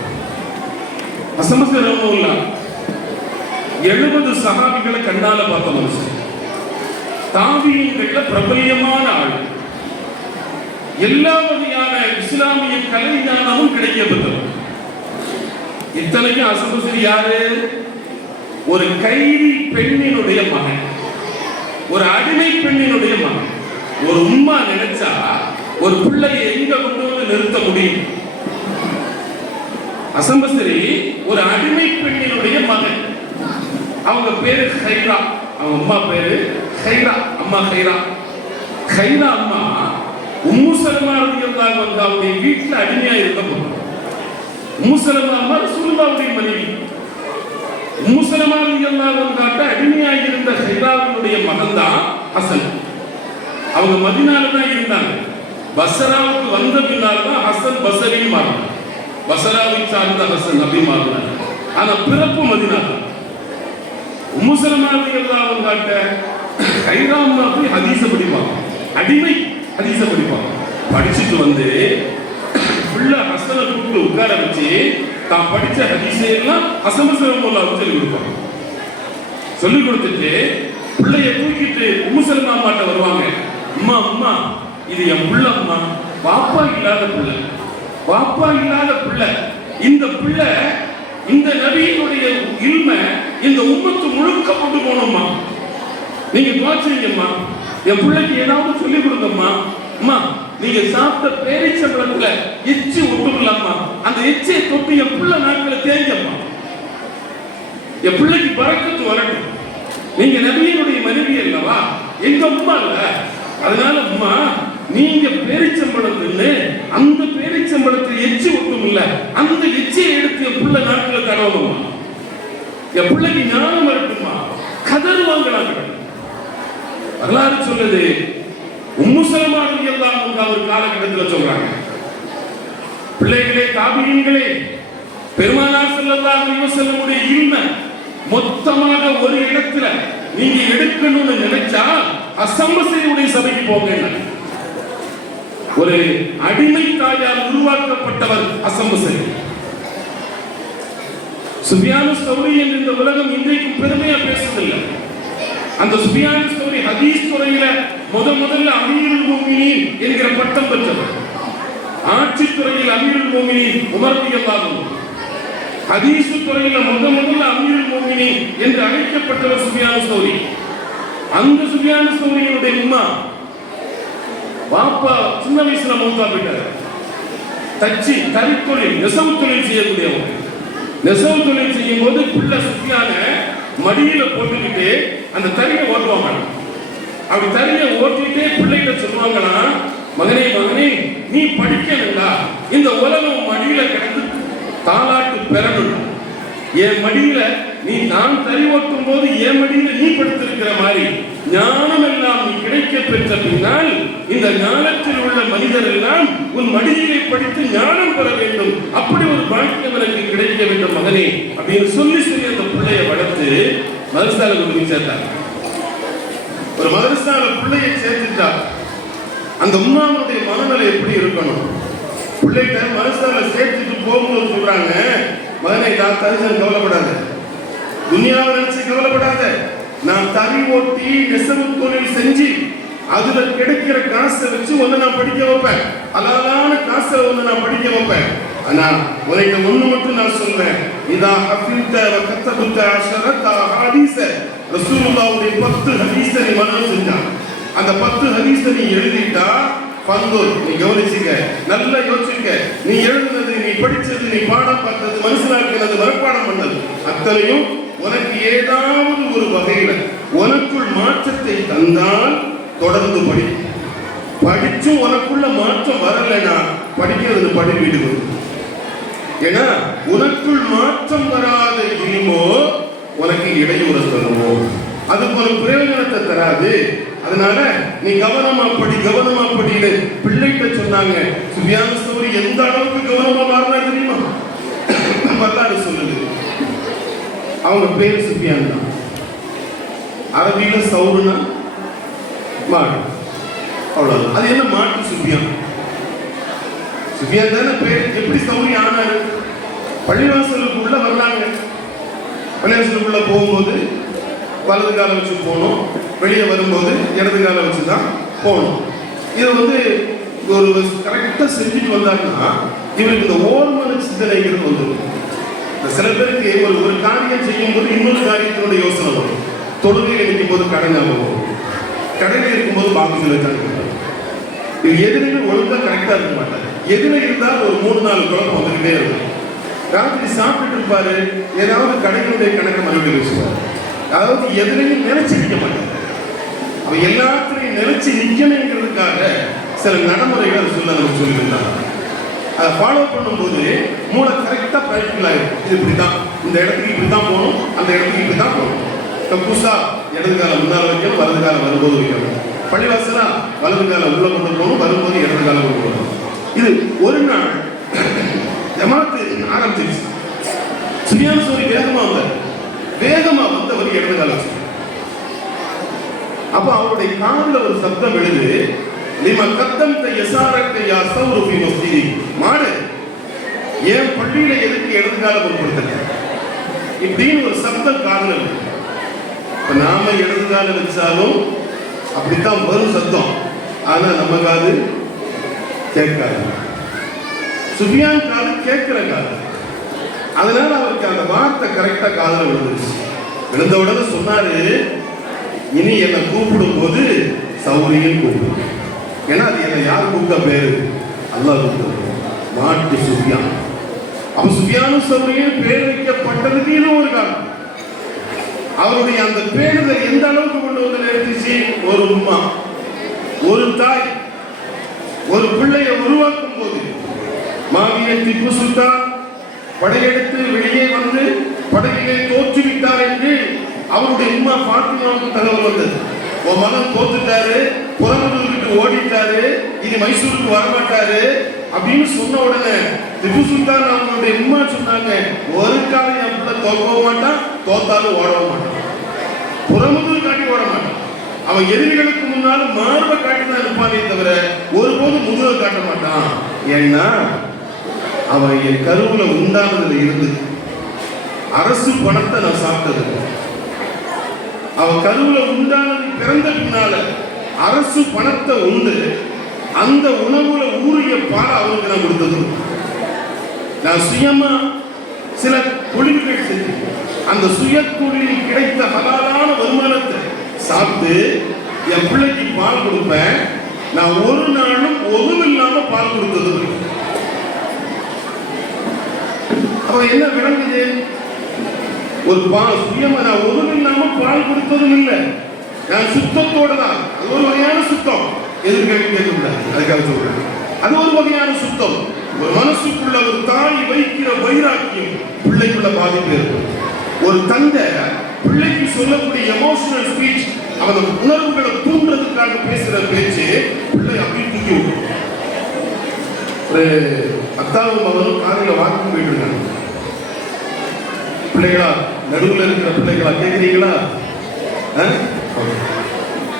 அசமசி ரோமம் 70 சஹாபிகளை கண்ணால பார்த்த மனுஷன். தாபியீன்கள்ல பிரபல்யமான ஆள். எல்லா வகையான இஸ்லாமிய கலை ஞானமும் கிடைக்கப்பட்டவர். இத்தனைக்கும் ஹசன் பஸ்ரி யாரு? ஒரு கைதி பெண்ணினுடைய மகன், ஒரு அடிமை பெண்ணினுடைய மகன். ஒரு உம்மா நினைச்சா ஒரு பிள்ளையை எங்க கொண்டு வந்து நிறுத்த முடியும்? ஹசன் பஸ்ரி ஒரு அடிமை பெண்ணினுடைய மகன். அவங்க பேரு ஹைரா, அவங்க அம்மா பேரு ஹைரா, அம்மா ஹைரா. ஹைரா அம்மா உம்மு சலமா ரலியல்லாஹு அன்ஹாவுடைய வீட்டுல அடிமையா இருந்தபோது, உம்மு சலமா அம்மா ரசூலுல்லாஹ்வுடைய மனைவி. உம்மு சலமா ரலியல்லாஹு அன்ஹாட்ட அடிமையாக இருந்த ஹைராவுடைய மகன் தான் ஹசன். அவங்க மதீனால தான் இருந்தாங்க. பஸ்ராவுக்கு வந்த பின்னால் தான் ஹசன் பஸ்ரி மாறினார். பஸ்ராவை சார்ந்த ஹசன் நபி மாறினார். ஆனா பிறப்பு மதீனா தான். உம்மு சலமா ரலியல்லாஹு அன்ஹாட்ட ஹைரா அம்மா போய் ஹதீஸ படிப்பாங்க, அடிமை ஹதீஸ படிப்பாங்க. படிச்சுட்டு வந்து பிள்ளை ஹசனை கூப்பிட்டு உட்கார வச்சு தான் படிச்ச ஹதீஸை எல்லாம் ஹசன் பஸ்ரி சொல்லி கொடுப்பாங்க. சொல்லி கொடுத்துட்டு பிள்ளைய தூக்கிட்டு உம்மு சலமா அம்மாட்ட வருவாங்க. அம்மா அம்மா, இது என் பிள்ளை அம்மா, பாப்பா இல்லாத பிள்ளை, பாப்பா இல்லாத பிள்ளை. இந்த பிள்ளை இந்த நபியினுடைய இல்மை இந்த உம்மத்து முழுக்க கொண்டு போனோம்மா, நீங்க துவாச்சுங்கம்மா, என் பிள்ளைக்கு ஏதாவது சொல்லி கொடுங்கம்மா. அம்மா, நீங்க சாப்பிட்ட பேரிச்சம்பழத்துல எச்சி ஒட்டுக்கலாமா, அந்த எச்சியை தொட்டு என் பிள்ளை நாட்களை தேங்கம்மா, என் பிள்ளைக்கு பறக்கத்து வரட்டும். நீங்க நபியினுடைய மனைவி அல்லவா, எங்க அம்மா இல்ல, அதனால அம்மா நீங்க பேரிச்சம்பழம் தின்னு அந்த பேரிச்சம்பழத்தை எச்சி ஒட்டும் இல்ல, அந்த எச்சியை எடுத்து என் பிள்ளை நாட்களை தடவணுமா, என் பிள்ளைக்கு ஞானம் வரட்டுமா, கதறுவாங்களாங்க. வரலாறு சொல்லுது. உம்மு சலமா ரலியல்லாஹு அன்ஹா ஒரு காலகட்டத்தில் சொல்றாங்க, பிள்ளைகளே, தாபியீன்களே, பெருமானார் ஸல்லல்லாஹு அலைஹி வஸல்லமுடைய இல்மை மொத்தமாக ஒரு இடத்துல நீங்க எடுக்கணும்னு நினைச்சா ஹசன் பஸ்ரியுடைய சபைக்கு போங்க. ஒரு அடிமை தாயால் உருவாக்கப்பட்டவர் ஹசன் பஸ்ரி. சுஃபியானு ஸௌரி என்ற இந்த உலகம் இன்றைக்கும் பெருமையா பேசுவதில்லை. அந்த சுஃபியானு ஸௌரி ஹதீஸ் துறையில முதல்ல அமீருல் முஃமினீன் என்கிற பட்டம் பெற்றவர். ஆட்சி துறையில் அமீருல் முஃமினீன் உமர் ரலியல்லாஹு அன்ஹு, ஹதீஸ் துறையில முதல்ல அமீருல் முஃமினீன் என்று அழைக்கப்பட்டவர் சுஃபியானு ஸௌரி. அந்த சுஃபியானு ஸௌரியுடைய உம்மா பாப்பா சின்ன வயசுல மௌத்தா போயிட்டாரு. தச்சி தறித்தொழில் நெசவு தொழில் செய்யக்கூடியவங்க. நெசவு தொழில் செய்யும் போது பிள்ளை சுஃபியான மடியில போட்டுக்கிட்டு அந்த தறியை ஓட்டுவாங்க. அப்படி தறியை ஓட்டிட்டே பிள்ளைகிட்ட சொல்லுவாங்கன்னா, மகனே மகனே, நீ படிக்கணுங்களா, இந்த உலகம் மடியில கிடந்து தாலாட்டு பெறணும், என் மடியில நீ நான் தறி ஓட்டும் போது என் மடியில நீ படுத்திருக்கிற மாதிரி ஞானம் எல்லாம் நீ கிடைக்க பெற்ற பின்னால் இந்த ஞானத்தில் உள்ள மனிதர் எல்லாம் உன் மடியிலே படித்து ஞானம் பெற வேண்டும், அப்படி ஒரு பாக்கியம் எனக்கு கிடைக்க வேண்டும் மகனே அப்படின்னு சொல்லி அந்த பிள்ளைய வளர்த்து மதரசால கொண்டு சேர்த்தார். ஒரு மதரசால பிள்ளையை சேர்த்துட்டா அந்த உம்மாவுடைய மனநிலை எப்படி இருக்கணும்? பிள்ளைகிட்ட மதரசால சேர்த்துட்டு போகும்போது சொல்றாங்க, மகனை நான் தரிசனம் கவலைப்படாத, துனியாவை நினைச்சு கவலைப்படாத, நான் தறி ஓட்டி நெசவு தொழில் செஞ்சு அதுல கிடைக்கிற காசை வச்சு ஒன்னு நான் படிக்க வைப்பேன், அலாலான காசை ஒன்னு நான் படிக்க வைப்பேன். ஆனா உனக்கு ஒண்ணு மட்டும் நான் சொல்றேன், இதா ஹஃபில்த வ கத்தபுத அஷரத ஹதீஸ, ரசூலுல்லாஹ்வுடைய 10 ஹதீஸை நீ மனனம் செஞ்சா, அந்த 10 ஹதீஸை நீ எழுதிட்டா பந்தோர், நீ கவனிச்சுக்க, நல்லா யோசிச்சுக்க, நீ எழுதுனது, நீ படிச்சது, நீ பாடம் பார்த்தது, மனசிலாக்கினது, மனப்பாடம் பண்ணது அத்தனையும் உனக்கு ஏதாவது ஒரு வகையில உனக்குள் மாற்றத்தை தந்தால் தொடர்ந்து படி. படிச்சும் உனக்குள்ள மாற்றம் வரலைன்னா படிக்கிறது படி வீடு. ஏன்னா உனக்குள் மாற்றம் வராத இனிமோ உனக்கு இடையூறு தருமோ, அதுக்கு ஒரு பிரயோஜனத்தை தராது. அதனால நீ கவனமா படின்னு பிள்ளைகிட்ட சொன்னாங்க. சுஃபியானு ஸௌரி எந்த அளவுக்கு கவனமா மாறினா தெரியுமா? வரலாறு சொல்லுது. அவங்க பேரு சுஃபியான் தான். அரபியில சௌருனா மாடு, அவ்வளவு. அது என்ன மாட்டு சுஃபியான்? சுஃபியான் தானே பேர். எப்படி ஸௌரி ஆனாரு? பள்ளிவாசலுக்குள்ள வர்றாங்க. பள்ளிவாசலுக்குள்ள போகும்போது வலது காலை வச்சு போகணும், வெளியே வரும்போது இடது காலை வச்சு தான் போகணும். இது வந்து ஒரு கரெக்டாக செஞ்சுட்டு வந்தாங்கன்னா இவருக்கு இந்த ஓர்மன சிந்தனைங்கிறது வந்துடும். சில பேருக்கு ஒரு காரியம் செய்யும் போது இன்னொரு காரியத்தினுடைய யோசனை வரும். தொழுகையில் இருக்கும் போது கடை ஞாபகம் வரும், கடையில் இருக்கும்போது பாக்கத்தில் இருக்காங்க. இது எதுலையுமே ஒழுங்காக கரெக்டாக இருக்க மாட்டாங்க. எதுல இருந்தால் ஒரு 3-4 குழப்பம் வந்துக்கிட்டே இருக்கும். ராத்திரி சாப்பிட்டுட்டு இருப்பாரு, ஏதாவது கடைகளுடைய கணக்கை மறுபடியும் வச்சுருவார். அதாவது எதுலையும் நினைச்சு நிற்க மாட்டாங்க. அவன் எல்லாத்துலையும் நினைச்சு நிற்கணுங்கிறதுக்காக சில நடைமுறைகள் அதை நமக்கு சொல்லியிருந்தாங்க. அதை ஃபாலோ பண்ணும்போது மூளை கரெக்டாக ப்ராக்டிக்கல் ஆகிடும். இது இப்படி தான், இந்த இடத்துக்கு இப்படி தான் போகணும், அந்த இடத்துக்கு இப்படி தான் போகணும். இப்போ புதுசாக இடது காலம் முன்னால் வைக்கணும், வலது காலம் வரும்போது வைக்கணும். பள்ளிவாசலா வலது காலம் உள்ள கொண்டு போகணும், வரும்போது இடது காலம் கொண்டு போகணும். இது ஒரு நாள் ஜமாத்து ஆரம்பிச்சிருச்சு. சுஃபியான் சௌரி வேகமா வந்தவர் இடது காலம். அப்போ அவருடைய காதில் ஒரு சப்தம் எழுது, நிம கத்தம் யசாரக்க யா சௌருஃபி மஸ்ஜிதி. மாடு, ஏன் பள்ளியில எதுக்கு இடது காலம் பொருட்படுத்த இப்படின்னு ஒரு சப்தம் காதல். இப்ப நாம இடது காலம் வச்சாலும் அப்படித்தான் வரும் சத்தம். ஆனா நம்ம காது கேட்காது, சுஃபியான் காது கேட்கிற காது. அதனால அவருக்கு அந்த வார்த்தை கரெக்டா காதல விழுந்துருச்சு. விழுந்த உடனே சொன்னாரு, இனி என்னை கூப்பிடும் போது சௌரியும் கூப்பிடும். ஏன்னா அது என்னை யார் கூப்பிட்ட பேரு? அல்லாஹ் கூப்பிட்டு மாட்டு சுஃபியான். அப்ப சுஃபியானும் சௌரியும் பேர் வைக்கப்பட்டதுக்கு இன்னும் ஒரு காரணம். அவருடைய அந்த பேருதல் எந்த அளவுக்கு கொண்டு வந்து நிறுத்திச்சு? ஒரு உம்மா, ஒரு தாய் ஒரு பிள்ளையை உருவாக்கும் போது மாவிய திப்பு சுல்தான் படையெடுத்து வெளியே வந்து படையிலே தோற்றுவிட்டார் என்று அவருடைய உம்மா பாத்திமாவுக்கு தகவல் வந்தது. உன் மகன் தோத்துட்டாரு, புறமுதுகிட்டு ஓடிட்டாரு, இனி மைசூருக்கு வரமாட்டாரு அப்படின்னு சொன்ன உடனே திப்பு சுல்தான் அவங்களுடைய உம்மா சொன்னாங்க, ஒரு காலம் என் பிள்ளை தோற்கவும் மாட்டான், தோத்தாலும் ஓடவும் மாட்டான், புறமுதுகு காட்டி ஓட மாட்டான். அவன் எதிரிகளுக்கு முன்னாலும் மார்பை காட்டி தான் இருப்பானே தவிர ஒருபோதும் முதுகை காட்ட மாட்டான். ஏன்னா அவன் என் கருவுல உண்டானதுல இருந்து அரசு பணத்தை நான் சாப்பிட்டது. அவன் கருவுல உண்டானது பிறந்த பின்னால அரசு பணத்தை உண்டு அந்த உணவுல ஊறிய பால் அவனுக்கு நான் கொடுத்தது. நான் சுயமா சில தொழில்கள் செஞ்சு அந்த சுய தொழிலில் கிடைத்த ஹலாலான வருமானத்தை சாப்பிட்டு என் பிள்ளைக்கு பால் கொடுப்பேன். நான் ஒரு நாளும் ஒதுவில்லாம பால் கொடுத்தது. அவன் என்ன விளங்குது? ஒரு பால் சுயமா நான் ஒதுவில்லாம பால் கொடுத்ததும் இல்லை, நான் சுத்தத்தோட தான். அது ஒரு வகையான சுத்தம், எதிர்கேள்வி கேட்க முடியாது, அதுக்காக சொல்றேன். அது ஒரு வகையான சுத்தம். ஒரு மனசுக்குள்ள ஒரு தாய் வைக்கிற வைராக்கியம் பிள்ளைக்குள்ள பாதிப்பு இருக்கும். ஒரு தந்தை பிள்ளைக்கு சொல்லக்கூடிய எமோஷனல் ஸ்பீச், அவன் உணர்வுகளை தூண்டுறதுக்காக பேசுற பேச்சு பிள்ளை அப்படி தூக்கி விடும். ஒரு அத்தாவும் மகனும் காலையில் வாக்கிங் போயிட்டு இருக்காங்க. பிள்ளைகளா, நடுவில் இருக்கிற பிள்ளைகளா கேட்குறீங்களா?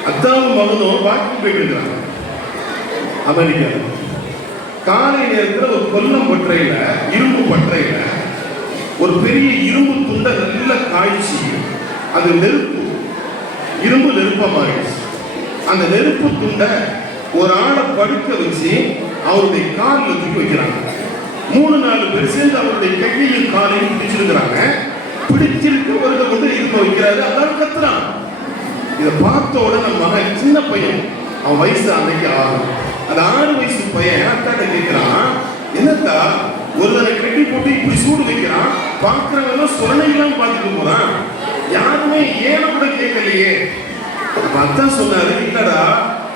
அத்தாவும் மகனும் வாக்கிங் போயிட்டு இருக்காங்க அமெரிக்கா. காலை நேரத்தில் ஒரு கொல்லம் பற்றையில, இரும்பு பற்றையில ஒரு பெரிய இரும்பு துண்டை நல்ல காய்ச்சி அது நெருப்பு, இரும்பு நெருப்பா மாறிடுச்சு. அந்த நெருப்பு துண்டை ஒரு ஆளை படுக்க வச்சு அவருடைய காலில் தூக்கி வைக்கிறாங்க. 3-4 பேர் சேர்ந்து அவருடைய கையையும் காலையும் பிடிச்சிருக்கிறாங்க. பிடிச்சிருக்கவர்களை கொண்டு இருக்க வைக்கிறாரு. அதான் கத்துறான். இதை பார்த்த உடனே மகன், சின்ன பையன், அவன் வயசு அன்னைக்கு 6. அந்த 6 வயசு பையன் அத்தாட்ட கேட்கிறான், என்னத்தா ஒருத்தனை கட்டி போட்டு இப்படி சூடு வைக்கிறான், பார்க்கிறவங்க சொரணையெல்லாம் பார்த்துட்டு போறான், யாருமே ஏன கூட கேட்கலையே. அப்ப அத்தான் சொன்னாரு, இல்லடா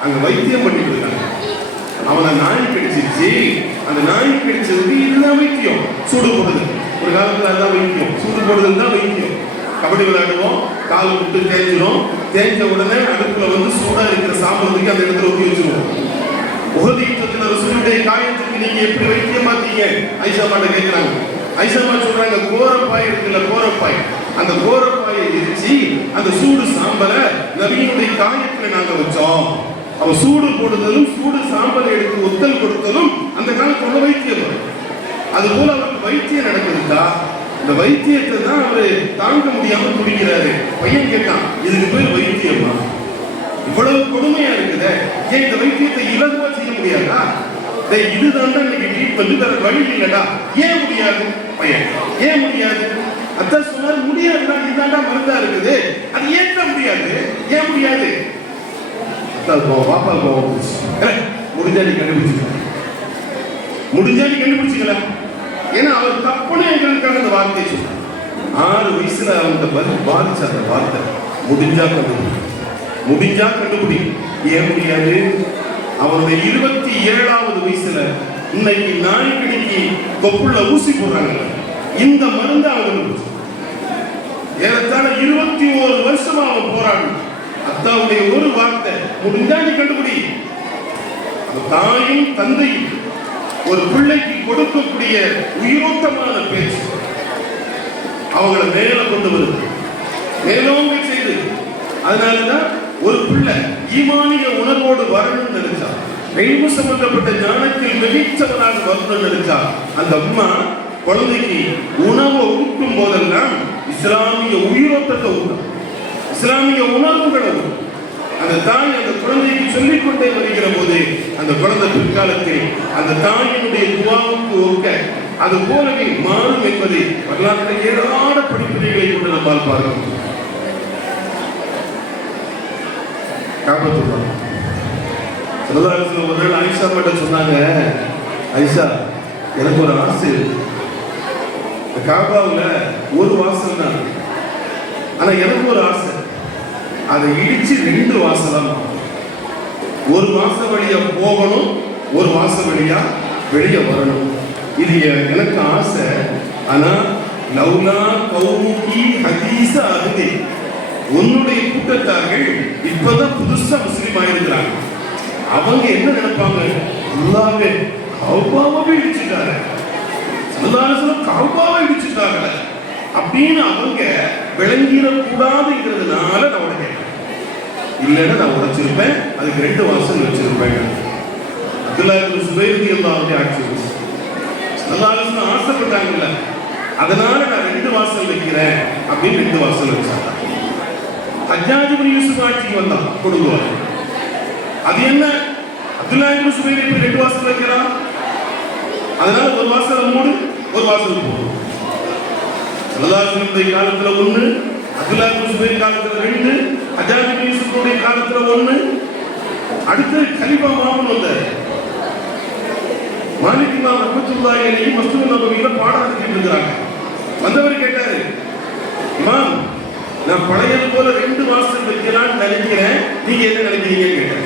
அங்க வைத்தியம் பண்ணிட்டு இருக்காங்க, அவனை நாய் கடிச்சிருச்சு, அந்த நாய் கடிச்சதுக்கு இதுதான் வைத்தியம், சூடு போடுது. ஒரு காலத்துல அதான் வைத்தியம், சூடு போடுதல் தான் வைத்தியம். கபடி விளையாடுவோம், கால் விட்டு தேய்ச்சிடும், தேய்ச்ச உடனே அடுப்புல வந்து சூடா இருக்கிற சாப்பிடுறதுக்கு அந்த இடத்துல ஊற்றி வச்சிருவோம். உஹது யுத்தத்துல ரசூலுடைய காயத்துக்கு நீங்க எப்படி வைத்தியம் பார்த்தீங்க? ஐஷாமாட்ட கேட்கிறாங்க. ஐஷாமா சொல்றாங்க, கோரப்பாய் இருக்குல்ல, கோரப்பாய், அந்த கோரப்பாயை எரிச்சு அந்த சூடு சாம்பலை நபியினுடைய காயத்துல நாங்க வச்சோம். அவ சூடு போடுதலும் சூடு சாம்பலை எடுத்து ஒத்தல் கொடுத்ததும் அந்த காலத்துல வைத்தியம். அது போல அவருக்கு வைத்தியம் நடக்குதுக்கா, இந்த வைத்தியத்தை தான் அவரு தாங்க முடியாம துடிக்கிறாரு. பையன் கேட்டான், இதுக்கு பேர் வைத்தியமா? இவ்வளவு கொடுமையா இருக்குதே, ஏன் இந்த வைத்தியத்தை இலகுவா செய்ய முடியாதா? இதுதான் இன்னைக்கு ட்ரீட்மெண்ட், வேற வழி இல்லடா. ஏன் முடியாது? பையன் ஏன் முடியாது? அதான் சொன்னார், முடியாதுடா, இதுதான்டா மருந்தா இருக்குது, அது ஏற்ற முடியாது. ஏன் முடியாது? பாப்பா முடிஞ்சா நீ கண்டுபிடிச்சுக்கலாம், முடிஞ்சா நீ கண்டுபிடிச்சுக்கலாம். ஏன்னா அவர் தப்புன்னு எங்களுக்காக அந்த வார்த்தையை சொன்னார். 6 வயசுல அவங்க பாதிச்ச அந்த வார்த்தை, முடிஞ்சா கண்டுபிடி, முடிஞ்சா கண்டுபிடி. ஏன் முடியாது? அவருடைய 27வது வயசுல இன்னைக்கு நாய்க்கடிக்கு கொப்புள்ள ஊசி போடுறாங்க, இந்த மருந்து அவங்க ஏறத்தாழ 21 வருஷமா அவன் போராடும். அத்தாவுடைய ஒரு வார்த்தை, முடிஞ்சா நீ கண்டுபிடி. தாயும் தந்தையும் ஒரு பிள்ளைக்கு கொடுக்கக்கூடிய உயிரோட்டமான பேச்சு அவங்களை மேல கொண்டு வருது, மேலோங்க செய்து. அதனாலதான் ஒரு பிள்ளை ஈமானிய உணர்வோடு வரணும்னு நினைச்சா, தெய்வ சம்பந்தப்பட்ட ஞானத்தில் மிகச்சவனாக வரணும்னு நினைச்சா, அந்த அம்மா குழந்தைக்கு உணவை ஊட்டும் போதெல்லாம் இஸ்லாமிய உயிரோட்டத்தை ஊட்டும், இஸ்லாமிய உணர்வுகளை ஊட்டும். அந்த தாய் அந்த குழந்தைக்கு சொல்லிக் கொண்டே வருகிற போது அந்த குழந்தை பிற்காலத்தில் அந்த தாயினுடைய துவாவுக்கு ஒக்க அது போலவே மாறும் என்பதை வரலாற்றில் ஏராள படிப்பினைகளை கொண்டு நம்மால் பார்க்க காப்பாற்றுவாங்க. ஒரு நாள் ஐஷா மட்டும் சொன்னாங்க, ஐஷா எனக்கு ஒரு ஆசை, காபாவில் ஒரு வாசல் தான், ஆனா எனக்கு ஒரு ஆசை, அதை இடிச்சு 2 வாசலாம், ஒரு வாசல் வழியா போகணும், ஒரு வாசல் வழியா வெளியே வரணும். இது எனக்கு ஆசை. ஆனா லவ்லா கௌமுகி ஹதீஸ அஹ்தி, உன்னுடைய கூட்டத்தார்கள் இப்பதான் புதுசா முஸ்லீம் ஆயிருக்கிறாங்க, அவங்க என்ன நினைப்பாங்க? அல்லாஹ்வே கௌபாவை இடிச்சுட்டாரு, கௌபாவை இடிச்சுட்டாங்க அப்படின்னு அவங்க விளங்கிடக்கூடாதுங்கிறதுனால நான் உடனே இல்லைன்னா நான் உடைச்சிருப்பேன், அதுக்கு 2 வாசல் வச்சிருப்பேன். அப்துல்லா இப்னு சுபைர் ரலியல்லாஹு அன்ஹு ஆசைப்பட்டாங்கல்ல, அதனால நான் 2 வாசல் வைக்கிறேன் அப்படின்னு 2 வாசல் வச்சாங்க. ஹஜ்ஜாஜ் இப்னு யூசுப் ஆட்சிக்கு வந்தான் கொடுங்குவார். அது என்ன, அப்துல்லா இப்னு சுபைர் இப்படி 2 வாசல் வைக்கிறான், அதனால ஒரு வாசல் மூடு, ஒரு வாசல் போடும். சல்லல்லாஹு காலத்துல 1, அப்துல்லா இப்னு சுபைர் காலத்துல 2, ஹஜ்ஜாஜ் இப்னு யூசுஃபுடைய காலத்துல 1. அடுத்து கலீஃபா மாமூன் வந்தார். மாலிக் இமாம் ரஹ்மத்துல்லாஹி அலைஹி மஸ்ஜித் நபவியில பாடம் நடத்திட்டு இருக்காங்க. வந்தவர் கேட்டாரு, இமாம் நான் பழையது போல 2 வாசல் வைக்கலாம்னு நினைக்கிறேன், நீங்க என்ன நினைக்கிறீங்கன்னு கேட்டார்.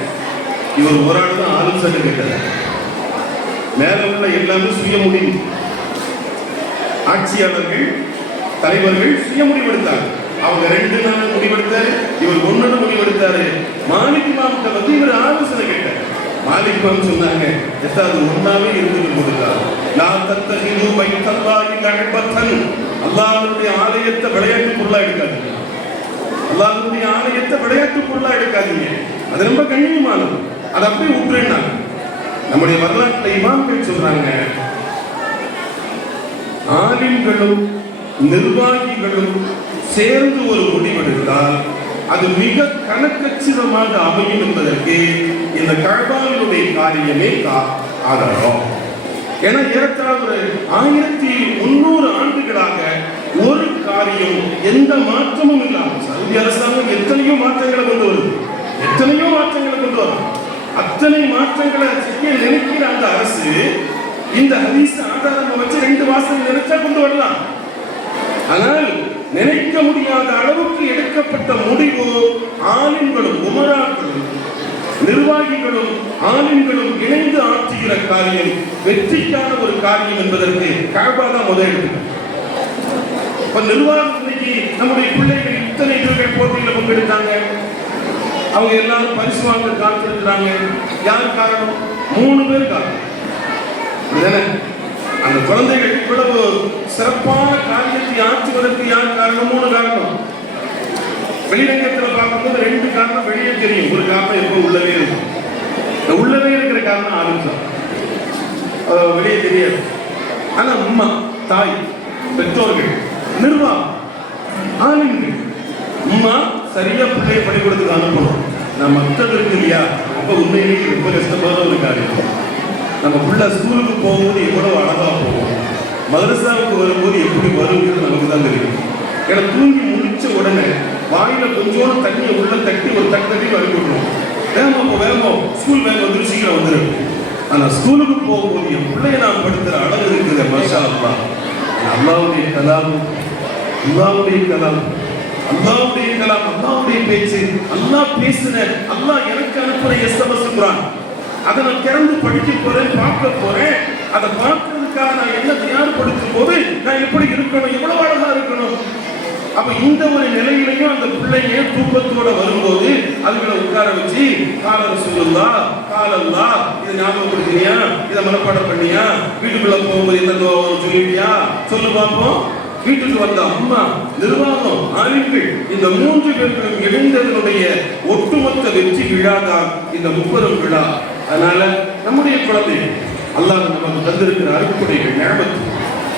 இவர் ஒரு ஆள் தான் ஆலோசனை கேட்டார். மேல உள்ள எல்லாமே சுய முடிவு, ஆட்சியாளர்கள் தலைவர்கள் சுய முடிவெடுத்தாங்க. அவங்க 2 நாள் முடிவெடுத்தாரு, இவர் 1 முடிவெடுத்தாரு. மாலிக் இமாம்கிட்ட வந்து இவர் ஆலோசனை கேட்டார். மாலிக் இமாம் சொன்னாங்க, எதாவது ஒன்னாவே இருந்துட்டு போடுங்க, நான் தத்தஹிது பைத்தல்லாஹி லஅபத்தன், அல்லாஹ்வுடைய ஆலயத்தை விளையாட்டு பொருளா எடுக்காதீங்க, அல்லாஹ்வுடைய ஆலயத்தை விளையாட்டு பொருளா எடுக்காதீங்க, அது ரொம்ப கண்ணியமானது, அதை அப்படியே விட்டுருந்தாங்க. நம்முடைய வரலாற்றில் இமாம்கள் சொல்றாங்க, ஆலிம்களும் நிர்வாகிகளும் சேர்ந்து ஒரு முடிவெடுத்தால் அது மிக கணக்கச்சிதமாக அமையும் என்பதற்கு இந்த கஅபாவினுடைய காரியமே ஆதாரம். ஏன்னா ஏறத்தாழ 1300 ஆண்டுகளாக ஒரு காரியம் எந்த மாற்றமும் இல்லாமல் சவுதி அரசாங்கம் எத்தனையோ மாற்றங்களை கொண்டு வருது, எத்தனையோ மாற்றங்களை கொண்டு வரும். அத்தனை மாற்றங்களை செய்ய நினைக்கிற அந்த அரசு இந்த ஹதீஸ் ஆதாரம் வச்சு 2 வாசல் நினைச்சா கொண்டு வரலாம். ஆனால் நினைக்க முடியாத அளவுக்கு எடுக்கப்பட்ட முடிவு ஆலிம்களும் உமராக்களும் நிர்வாகிகளும் ஆலிம்களும் இணைந்து ஆற்றுகிற காரியம் வெற்றிக்கான ஒரு காரியம் என்பதற்கு கஅபா தான் முதல் எடுத்துக்கணும். இப்ப நிர்வாகம் இன்னைக்கு நம்முடைய பிள்ளைகள் இத்தனை இதுகள் போட்டியில் பங்கெடுத்தாங்க, அவங்க எல்லாரும் பரிசு வாங்க காத்திருக்கிறாங்க. யார் காரணம்? 3 பேர் காரணம். அந்த குழந்தைகள் இவ்வளவு சிறப்பான காரியத்தை ஆற்றுவதற்கு யார் காரணம்? 3 காரணம். வெளிரங்கத்தில் பார்க்கும்போது 2 காரணம் வெளியே தெரியும், ஒரு காரணம் எப்போ உள்ளவே இருக்கும். இந்த உள்ளவே இருக்கிற காரணம் ஆரம்பிச்சோம், வெளியே தெரியாது. ஆனா அம்மா, தாய், பெற்றோர்கள் நிர்வாகம், ஆளுங்கள். அம்மா சரியா பிள்ளைய பள்ளிக்கூடத்துக்கு அனுப்பணும். நான் மற்றது இருக்கு இல்லையா, ரொம்ப உண்மையிலேயே ரொம்ப கஷ்டமான ஒரு காரியம். நம்ம பிள்ளை ஸ்கூலுக்கு போகும்போது எவ்வளவு அழகா போகும், மதரசாவுக்கு வரும்போது எப்படி வருங்கிறது நமக்கு தான் தெரியும். ஏன்னா தூங்கி முடிச்ச உடனே வாயில கொஞ்சோண்டு தண்ணியை உள்ள தட்டி ஒரு தட்டி வரைக்கணும். வேகமா ஸ்கூல் வேக வந்து சீக்கிரம் வந்துடும். ஆனா ஸ்கூலுக்கு போகும்போது என் பிள்ளைய நான் படுத்துற அளவு இருக்குது. மாஷா அல்லாஹ், அல்லாஹ்வுடைய கலாம், அல்லாஹ்வுடைய கலாம், அல்லாஹ்வுடைய கலாம், அல்லாஹ்வுடைய பேச்சு. அல்லாஹ் பேசுன, அல்லாஹ் எனக்கு அனுப்புற எஸ்எம்எஸ் குர்ஆன். அதை நான் திறந்து படிக்க போறேன், பார்க்க போறேன். அதை பார்க்கறதுக்காக நான் என்ன தயார்படுத்தும் போது நான் எப்படி இருக்கணும், எவ்வளவு அழகா இருக்கணும். அப்ப இந்த ஒரு நிலையிலையும் அந்த பிள்ளைங்க தூக்கத்தோட வரும்போது அதுகளை உட்கார வச்சு கால ரசூலுல்லா காலல்லா இதை ஞாபகப்படுத்தினியா, இதை மனப்பாடம் பண்ணியா, வீட்டுக்குள்ள போகும்போது எந்த துவாவும் சொல்லிட்டியா, சொல்லு பார்ப்போம். வீட்டுக்கு வந்த அம்மா, நிர்வாகம், ஆளுங்கள், இந்த 3 பேர்களும் இணைந்ததனுடைய ஒட்டுமொத்த வெற்றி விழாதான் இந்த முப்பெரும் விழா. அதனால நம்முடைய குழந்தை அல்லாஹ் நமக்கு தந்திருக்கிற அருட்கொடைகள் ஞாபகம்.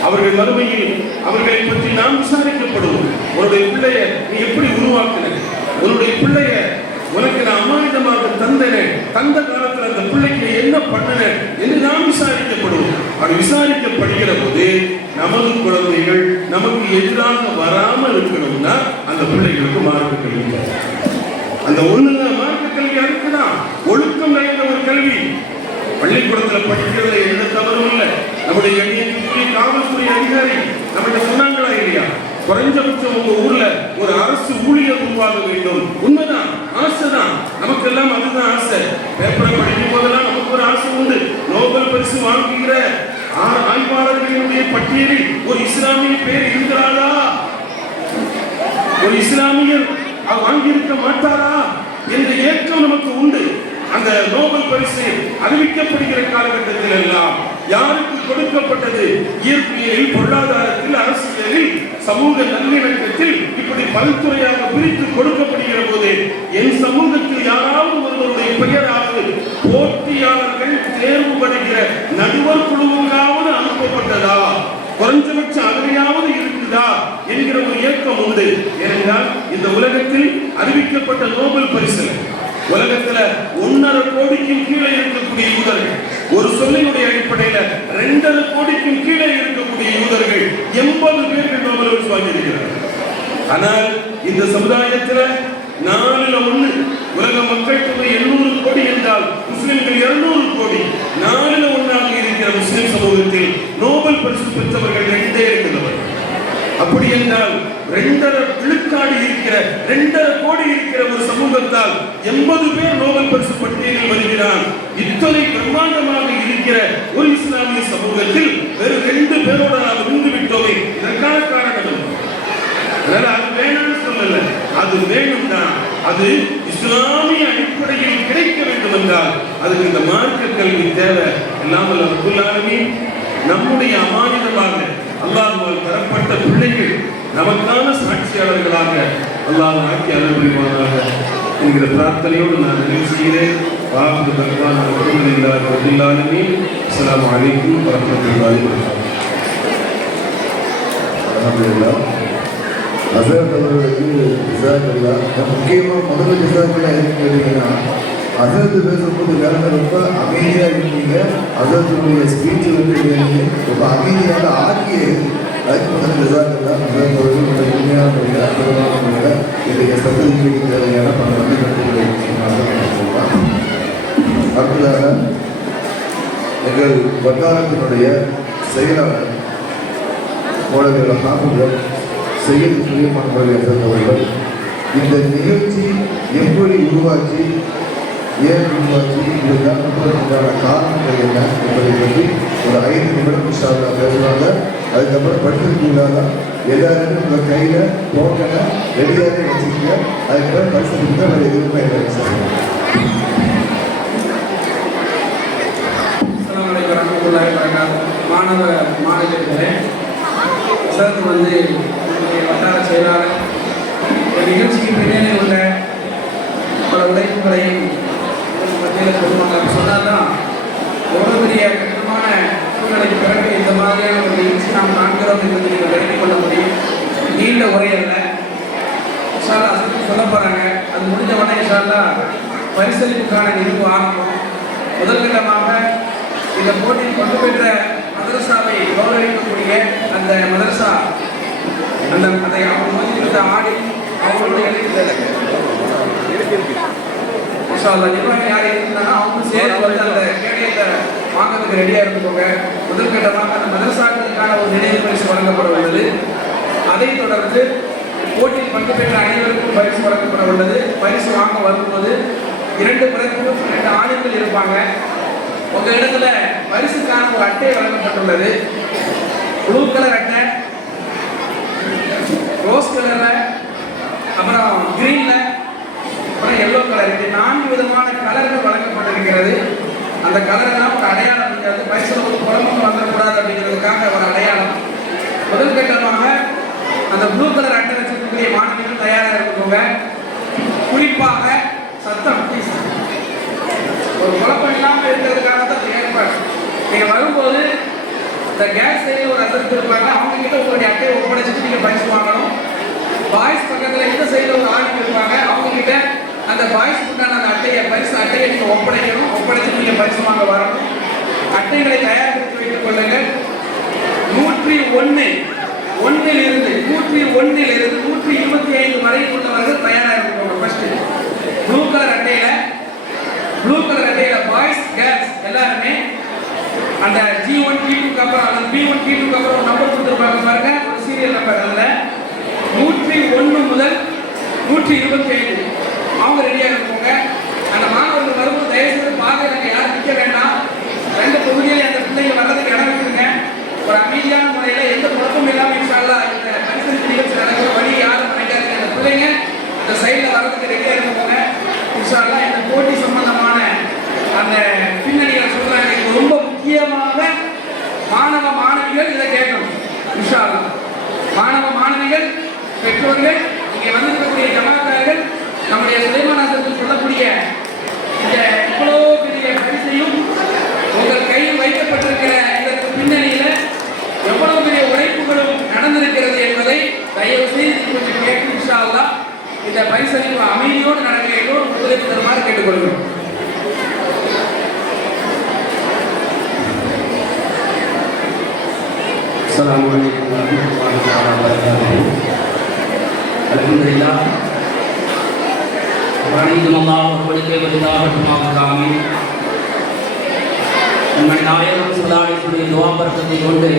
அவர்கள் மறுமையில் அவர்களை பற்றி நாம் விசாரிக்கப்படுவோம். உன்னுடைய பிள்ளைய நீ எப்படி உருவாக்குன, உன்னுடைய பிள்ளைய உனக்கு நான் அமானிதமாக தந்தேன், தந்த காலத்தில் அந்த பிள்ளைக்கு என்ன பண்ணின என்று நாம் விசாரிக்கப்படுவோம். அது விசாரிக்கப்படுகிற போது நமது குழந்தைகள் நமக்கு எதிராக வராமல் இருக்கணும்னா அந்த பிள்ளைகளுக்கு மார்க்க கல்வி, அந்த ஒண்ணுதான் மார்க்க கல்வி. அதுக்குதான் ஒழுக்கம் நிறைந்த ஒரு கல்வி. பள்ளிக்கூடத்தில் படிக்கிறதுல எந்த தவறும் இல்லை. நம்முடைய எண்ணிக்கை காவல்துறை அதிகாரி நம்மகிட்ட சொன்னாங்களா இல்லையா, குறைஞ்சபட்சம் உங்க ஊர்ல ஒரு அரசு ஊழியர் உருவாக வேண்டும். உண்மைதான், ஆசைதான், நமக்கெல்லாம் அதுதான் ஆசை. பேப்பரை படிக்கும் போதெல்லாம் நமக்கு ஒரு ஆசை உண்டு. நோபல் பரிசு வாங்குகிற ஆய்வாளர்களுடைய பட்டியலில் ஒரு இஸ்லாமிய பேர் இருக்கிறாரா, ஒரு இஸ்லாமியர் வாங்கியிருக்க மாட்டாரா என்ற ஏக்கம் நமக்கு உண்டு. அந்த நோபல் பரிசு அறிவிக்கப்படுகிற காலகட்டத்தில் எல்லாம் யாருக்கு கொடுக்கப்பட்டது? இயற்பியலில், பொருளாதாரத்தில், அரசியலில், சமூக நல்லிணக்கத்தில் இப்படி பல்துறையாக பிரித்து கொடுக்கப்படுகிற போது என் சமூகத்தில் யாராவது ஒருவருடைய பெயராவது போட்டியாளர்கள் தேர்வு படுகிற நடுவர் குழுவுக்காவது அனுப்பப்பட்டதா, குறைஞ்சபட்சம் அதிலையாவது இருக்குதா என்கிற ஒரு ஏக்கம் உண்டு. ஏனென்றால் இந்த உலகத்தில் அறிவிக்கப்பட்ட நோபல் பரிசு உலகத்துல 1.5 கோடிக்கும் கீழே இருக்கக்கூடிய யூதர்கள், ஒரு சொல்லினுடைய அடிப்படையில 2.5 கோடிக்கும் கீழே இருக்கக்கூடிய யூதர்கள் 80 பேர்கள் நோபல் பரிசு வாங்கியிருக்கிறார்கள். ஆனால் இந்த சமுதாயத்துல 4/1 உலக மக்கள் தொகை 700 கோடி என்றால் முஸ்லிம்கள் 200 கோடி. 4/1 இருக்கிற முஸ்லிம் சமூகத்தில் நோபல் பரிசு பெற்றவர்கள் 2 இருக்கிறவர்கள். அப்படி என்றால் 2.5 விழுக்காடு இருக்கிற 2.5 கோடி இருக்கிற ஒரு சமூகத்தால் 80 பேர் நோபல் பரிசு பட்டியலில் வருகிறார். இத்தனை பிரம்மாண்டமாக இருக்கிற ஒரு இஸ்லாமிய சமூகத்தில் வெறும் 2 பேரோட நாம் இருந்து விட்டோமே, இதற்கான காரணம் அது வேணும்னு சொல்லல, அது வேணும் தான். அது இஸ்லாமிய அடிப்படையில் கிடைக்க வேண்டும் என்றால் அதுக்கு இந்த மார்க்க கல்வி தேவை. இல்லாமல் அல்லாஹ் நம்முடைய அமானிதமாக அல்லாஹ்வால் தரப்பட்ட பிள்ளைகள் நமக்கான சாட்சியாளர்களாக அல்லாஹ் ஆக்கி அருள்புரிவானாக என்கிற பிரார்த்தனையோடு நான் நிறைவு செய்கிறேன். வாஹிரு தஅவானா அல்ஹம்துலில்லாஹி ரப்பில் ஆலமீன். அஸ்ஸலாமு அலைக்கும் வரஹ்மத்துல்லாஹி வபரகாத்துஹு. அல்ஹம்துலில்லாஹ். ஹஸரத் அவர்களுக்கு ஜஸாக்கல்லாஹ். முக்கியமாக முதல்ல ஜஸாக்கல்லாஹ் எதுக்கு கேட்டீங்கன்னா, ஹஸரத் பேசும்போது வேற ரொம்ப அமைதியாக இருக்கீங்க. ஹஸரத்துடைய ஸ்பீச் ரொம்ப அமைதியாக ஆக்கிய அதுக்கு முதல்ல ஜஸாக்கல்லாஹ். ஹஸரத் அவர்கள் ரொம்ப எளிமையான முறையில் அற்புதமான முறையில் இன்றைய சந்ததிக்கு தேவையான பல வழிகாட்டுகளை சொன்னாங்க. அடுத்ததாக எங்கள் வட்டாரத்தினுடைய செயலாளர் மோலவியல் ஹாஃபிஸ் சையத் சுலைமான் அவர்கள் இந்த நிகழ்ச்சி எப்படி உருவாச்சு, ஏன் உருவாச்சு, இதுக்கான காரணங்கள் என்ன என்பதை பற்றி ஒரு 5 நிமிடம் இன்ஷால்லா பேசுவாங்க. அதுக்கப்புறம் படிக்கிறதுக்குள்ளாக எல்லாருமே உங்கள் கையில் டோக்கனை ரெடியாக வச்சுக்கோங்க. அதுக்கப்புறம் படிச்சுட்டு வேறு எதுவுமே மாணவ மாணவர்களே, சார் வந்து வட்டார செயலாளர் நிகழ்ச்சிக்கு பின்னணி உள்ள பல உழைப்புகளையும் மத்தியில் சொல்லுவாங்க. சொன்னால் தான் எவ்வளோ பெரிய கடினமான சூழ்நிலைக்கு பிறகு இந்த மாதிரியான ஒரு நிகழ்ச்சி நாம் காண்கிறோம் என்று நீங்கள் விளக்கிக் கொள்ள முடியும். நீண்ட உரையல்ல இன்ஷால்லா அசத்து சொல்ல போறாங்க. அது முடிஞ்ச உடனே இன்ஷால்லா பரிசளிப்புக்கான நிகழ்வு ஆரம்பம். முதற்கட்டமாக இந்த போட்டியில் பங்கு பெற்ற மதரசாவை கௌரவிக்கக்கூடிய அந்த மதரசா அதை அவங்க ஆடி அவங்களுடைய நிர்வாகம் யார் இருந்தாங்கன்னா அவங்க சேர்ந்து வந்து அந்த கேடயத்தை வாங்கிறதுக்கு ரெடியாக இருந்துக்கோங்க. முதற்கட்டமாக அந்த மதரசாக்களுக்கான ஒரு நினைவு பரிசு வழங்கப்பட உள்ளது. அதைத் தொடர்ந்து போட்டியில் பங்கு பெற்ற அனைவருக்கும் பரிசு வழங்கப்பட உள்ளது. பரிசு வாங்க வரும்போது 2 பிறப்பும் 2 ஆளுங்கள் இருப்பாங்க. உங்க இடத்துல பரிசுக்கான ஒரு அட்டை வழங்கப்பட்டுள்ளது. ப்ளூ கலர் அட்டை, ரோஸ் கலர்ல, அப்புறம் கிரீன்ல, அப்புறம் எல்லோ கலர், இப்படி 4 விதமான கலர்கள் வழங்கப்பட்டிருக்கிறது. அந்த கலரெல்லாம் ஒரு அடையாளம். வந்து பரிசுல ஒரு குழம்பு வந்துடக்கூடாது அப்படிங்கிறதுக்காக ஒரு அடையாளம். முதல் கட்டமாக அந்த ப்ளூ கலர் அட்டை வச்சிருக்கக்கூடிய மாணவர்கள் தயாராக இருக்குங்க. குறிப்பாக சத்தம் ஒரு குழப்பம் இல்லாமல் இருக்கிறதுக்காக தான் ஏற்பாடு. நீங்க வரும்போது இந்த கேஸ் சைடில் ஒரு அசத்து இருப்பாங்க, அவங்க கிட்ட உங்களுடைய அட்டையை ஒப்படைச்சிட்டு நீங்க பரிசு வாங்கணும். பாய்ஸ் பக்கத்துல இந்த சைடில் ஒரு ஆண் இருப்பாங்க, அவங்க கிட்ட அந்த பாய்ஸ் உண்டான அந்த அட்டையை பரிசு அட்டையை நீங்க ஒப்படைக்கணும். ஒப்படைச்சு நீங்க பரிசு வாங்க வரணும். அட்டைகளை தயாரித்து வைத்துக் கொள்ளுங்கள். 101 1லிருந்து 125 வரை உள்ளவர்கள் தயாராக இருக்கணும். ஃபர்ஸ்ட் ப்ளூ கலர் அட்டையில பாய்ஸ் கேர்ள்ஸ் எல்லாருமே அந்த G1 G2 அப்புறம் அந்த B1 P2 அப்புறம் நம்பர் கொடுத்துருப்பாங்க பாருங்க, ஒரு சீரியல் நம்பர். அதில் 101 முதல் 125 அவங்க ரெடியாக இருப்பாங்க. அந்த மாணவர்கள் வரும்போது தயவுசெய்து பாதையில் யாரும் நிற்க வேண்டாம். 2 தொகுதியில அந்த பிள்ளைங்க வர்றதுக்கு இடம் இருக்குங்க. ஒரு அமைதியான முறையில் எந்த குழப்பமும் இல்லாமல் இன்ஷால்லா இந்த பரிசளிப்பு நிகழ்ச்சி நடக்கிற வழி யாரும் நினைக்காதீங்க. அந்த பிள்ளைங்க இந்த சைடில் வர்றதுக்கு ரெடியாக இருப்பாங்க. இன்ஷால்லா இந்த போட்டி சம்பந்தமான அந்த பின்னணிகளை சொல்றாங்க. இது ரொம்ப முக்கியமாக மாணவ மாணவிகள் இதை கேட்கணும். இன்ஷால்லா மாணவ மாணவிகள், பெற்றோர்கள், இங்கே வந்திருக்கக்கூடிய ஜமாத்தார்கள், நம்முடைய சுலைமானாசத்தில் சொல்லக்கூடிய இந்த இவ்வளோ பெரிய பரிசையும் உங்கள் கையில் வைக்கப்பட்டிருக்கிற இதற்கு பின்னணியில எவ்வளவு பெரிய உழைப்புகளும் நடந்திருக்கிறது என்பதை தயவு செய்து கொஞ்சம் கேட்டு இன்ஷா அல்லாஹ் இந்த பரிசளிப்பு அமைதியோடு நடக்கிறதோ ஒத்துழைப்பு தருமாறு கேட்டுக்கொள்கிறோம். அஸ்ஸலாமு அலைக்கும் வரஹ்மத்துல்லாஹி வபரகாத்துஹு. அல்ஹம்துலில்லாஹ் வணக்கம். அல்லாஹ் ஒருவனுக்கே வலிதாகட்டுமாகலாமே. நம்முடைய நாயகம் ஸல்லல்லாஹு துஆ பரக்கத்தை கொண்டு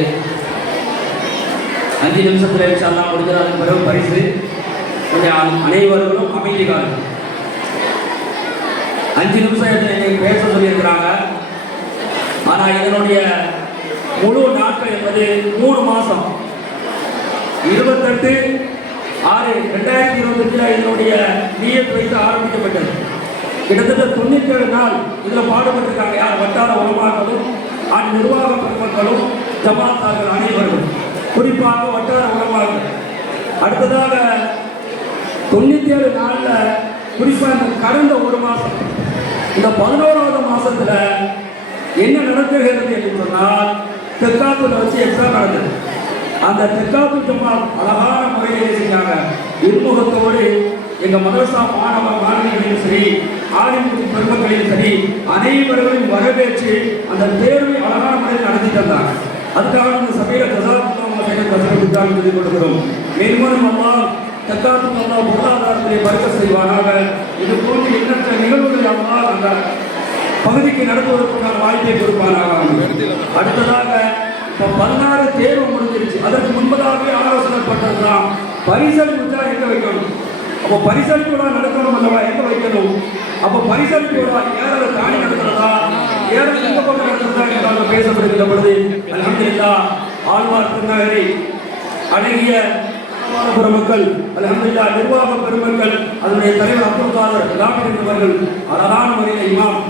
5 நிமிஷத்தில் இன்ஷா அல்லாஹ் முடிஞ்சதுக்கு பிறகு பரிசு அனைவர்களும் அமைதி காலம். 5 நிமிஷம் என்னை பேச சொல்லியிருக்கிறாங்க. ஆனால் இதனுடைய முழு நாட்கள் என்பது 3 மாதம். 28/6/2025 இதனுடைய நியத் வைத்து ஆரம்பிக்கப்பட்டது. கிட்டத்தட்ட 97 நாள் இதில் பாடுபட்டிருக்காங்க. யார்? வட்டார உலமாக்களும் நிர்வாக பெருமக்களும் ஜமாத்தார்கள் அனைவரும், குறிப்பாக வட்டார உலமாக்கள். அடுத்ததாக 97 நாளில் குறிப்பாக இந்த கடந்த 1 மாதம், இந்த 11வது மாதத்தில் என்ன நடக்குகிறது என்று சொன்னால், தெற்காத்தூரில் வச்சு எக்ஸாம் நடந்தது. அந்த தெற்காத்தூர் ஜமாத் அழகான முறையில் செஞ்சாங்க. இன்முகத்தோடு எங்கள் மதரசா மாணவ மாணவிகளையும் சரி, ஆலிமுக பெருமக்களையும் சரி, அனைவர்களையும் வரவேற்று அந்த தேர்வை அழகான முறையில் நடத்தி தந்தாங்க. அதுக்காக இந்த சபையில் கசாபுத்தான் சொல்லிக் கொடுக்கிறோம். மேலும் அம்மா தெற்காத்தூர் அம்மா பொருளாதாரத்திலே பறக்க செய்வானாக. இது போன்று எண்ணற்ற நிகழ்வுகளை அம்மா அந்த பகுதிக்கு நடத்துவதற்கான வாய்ப்பை கொடுப்பானாக. அடுத்ததாக இப்போ 16 தேர்வு முடிஞ்சிருச்சு. அதற்கு முன்பதாகவே ஆலோசனைப்பட்டதுதான் பரிசளிப்பு தான் எங்கே வைக்கணும். அப்போ பரிசளிப்பு விழா நடக்கணும் அல்லவா, எங்கே வைக்கணும்? அப்போ பரிசளிப்பு விழா ஏறலை தாண்டி நடத்துறதா, ஏறலை எந்த பக்கம் நடத்துறதா என்றால் பேசப்படுகிற பொழுது அல்ஹம்துலில்லாஹ் ஆழ்வார் திருநகரி அழகிய பெருமக்கள், அல்ஹம்துலில்லாஹ் நிர்வாக பெருமக்கள், அதனுடைய தலைவர் அப்துல் காதர் லாபிர் என்பவர்கள் அழகான முறையில் இமாம்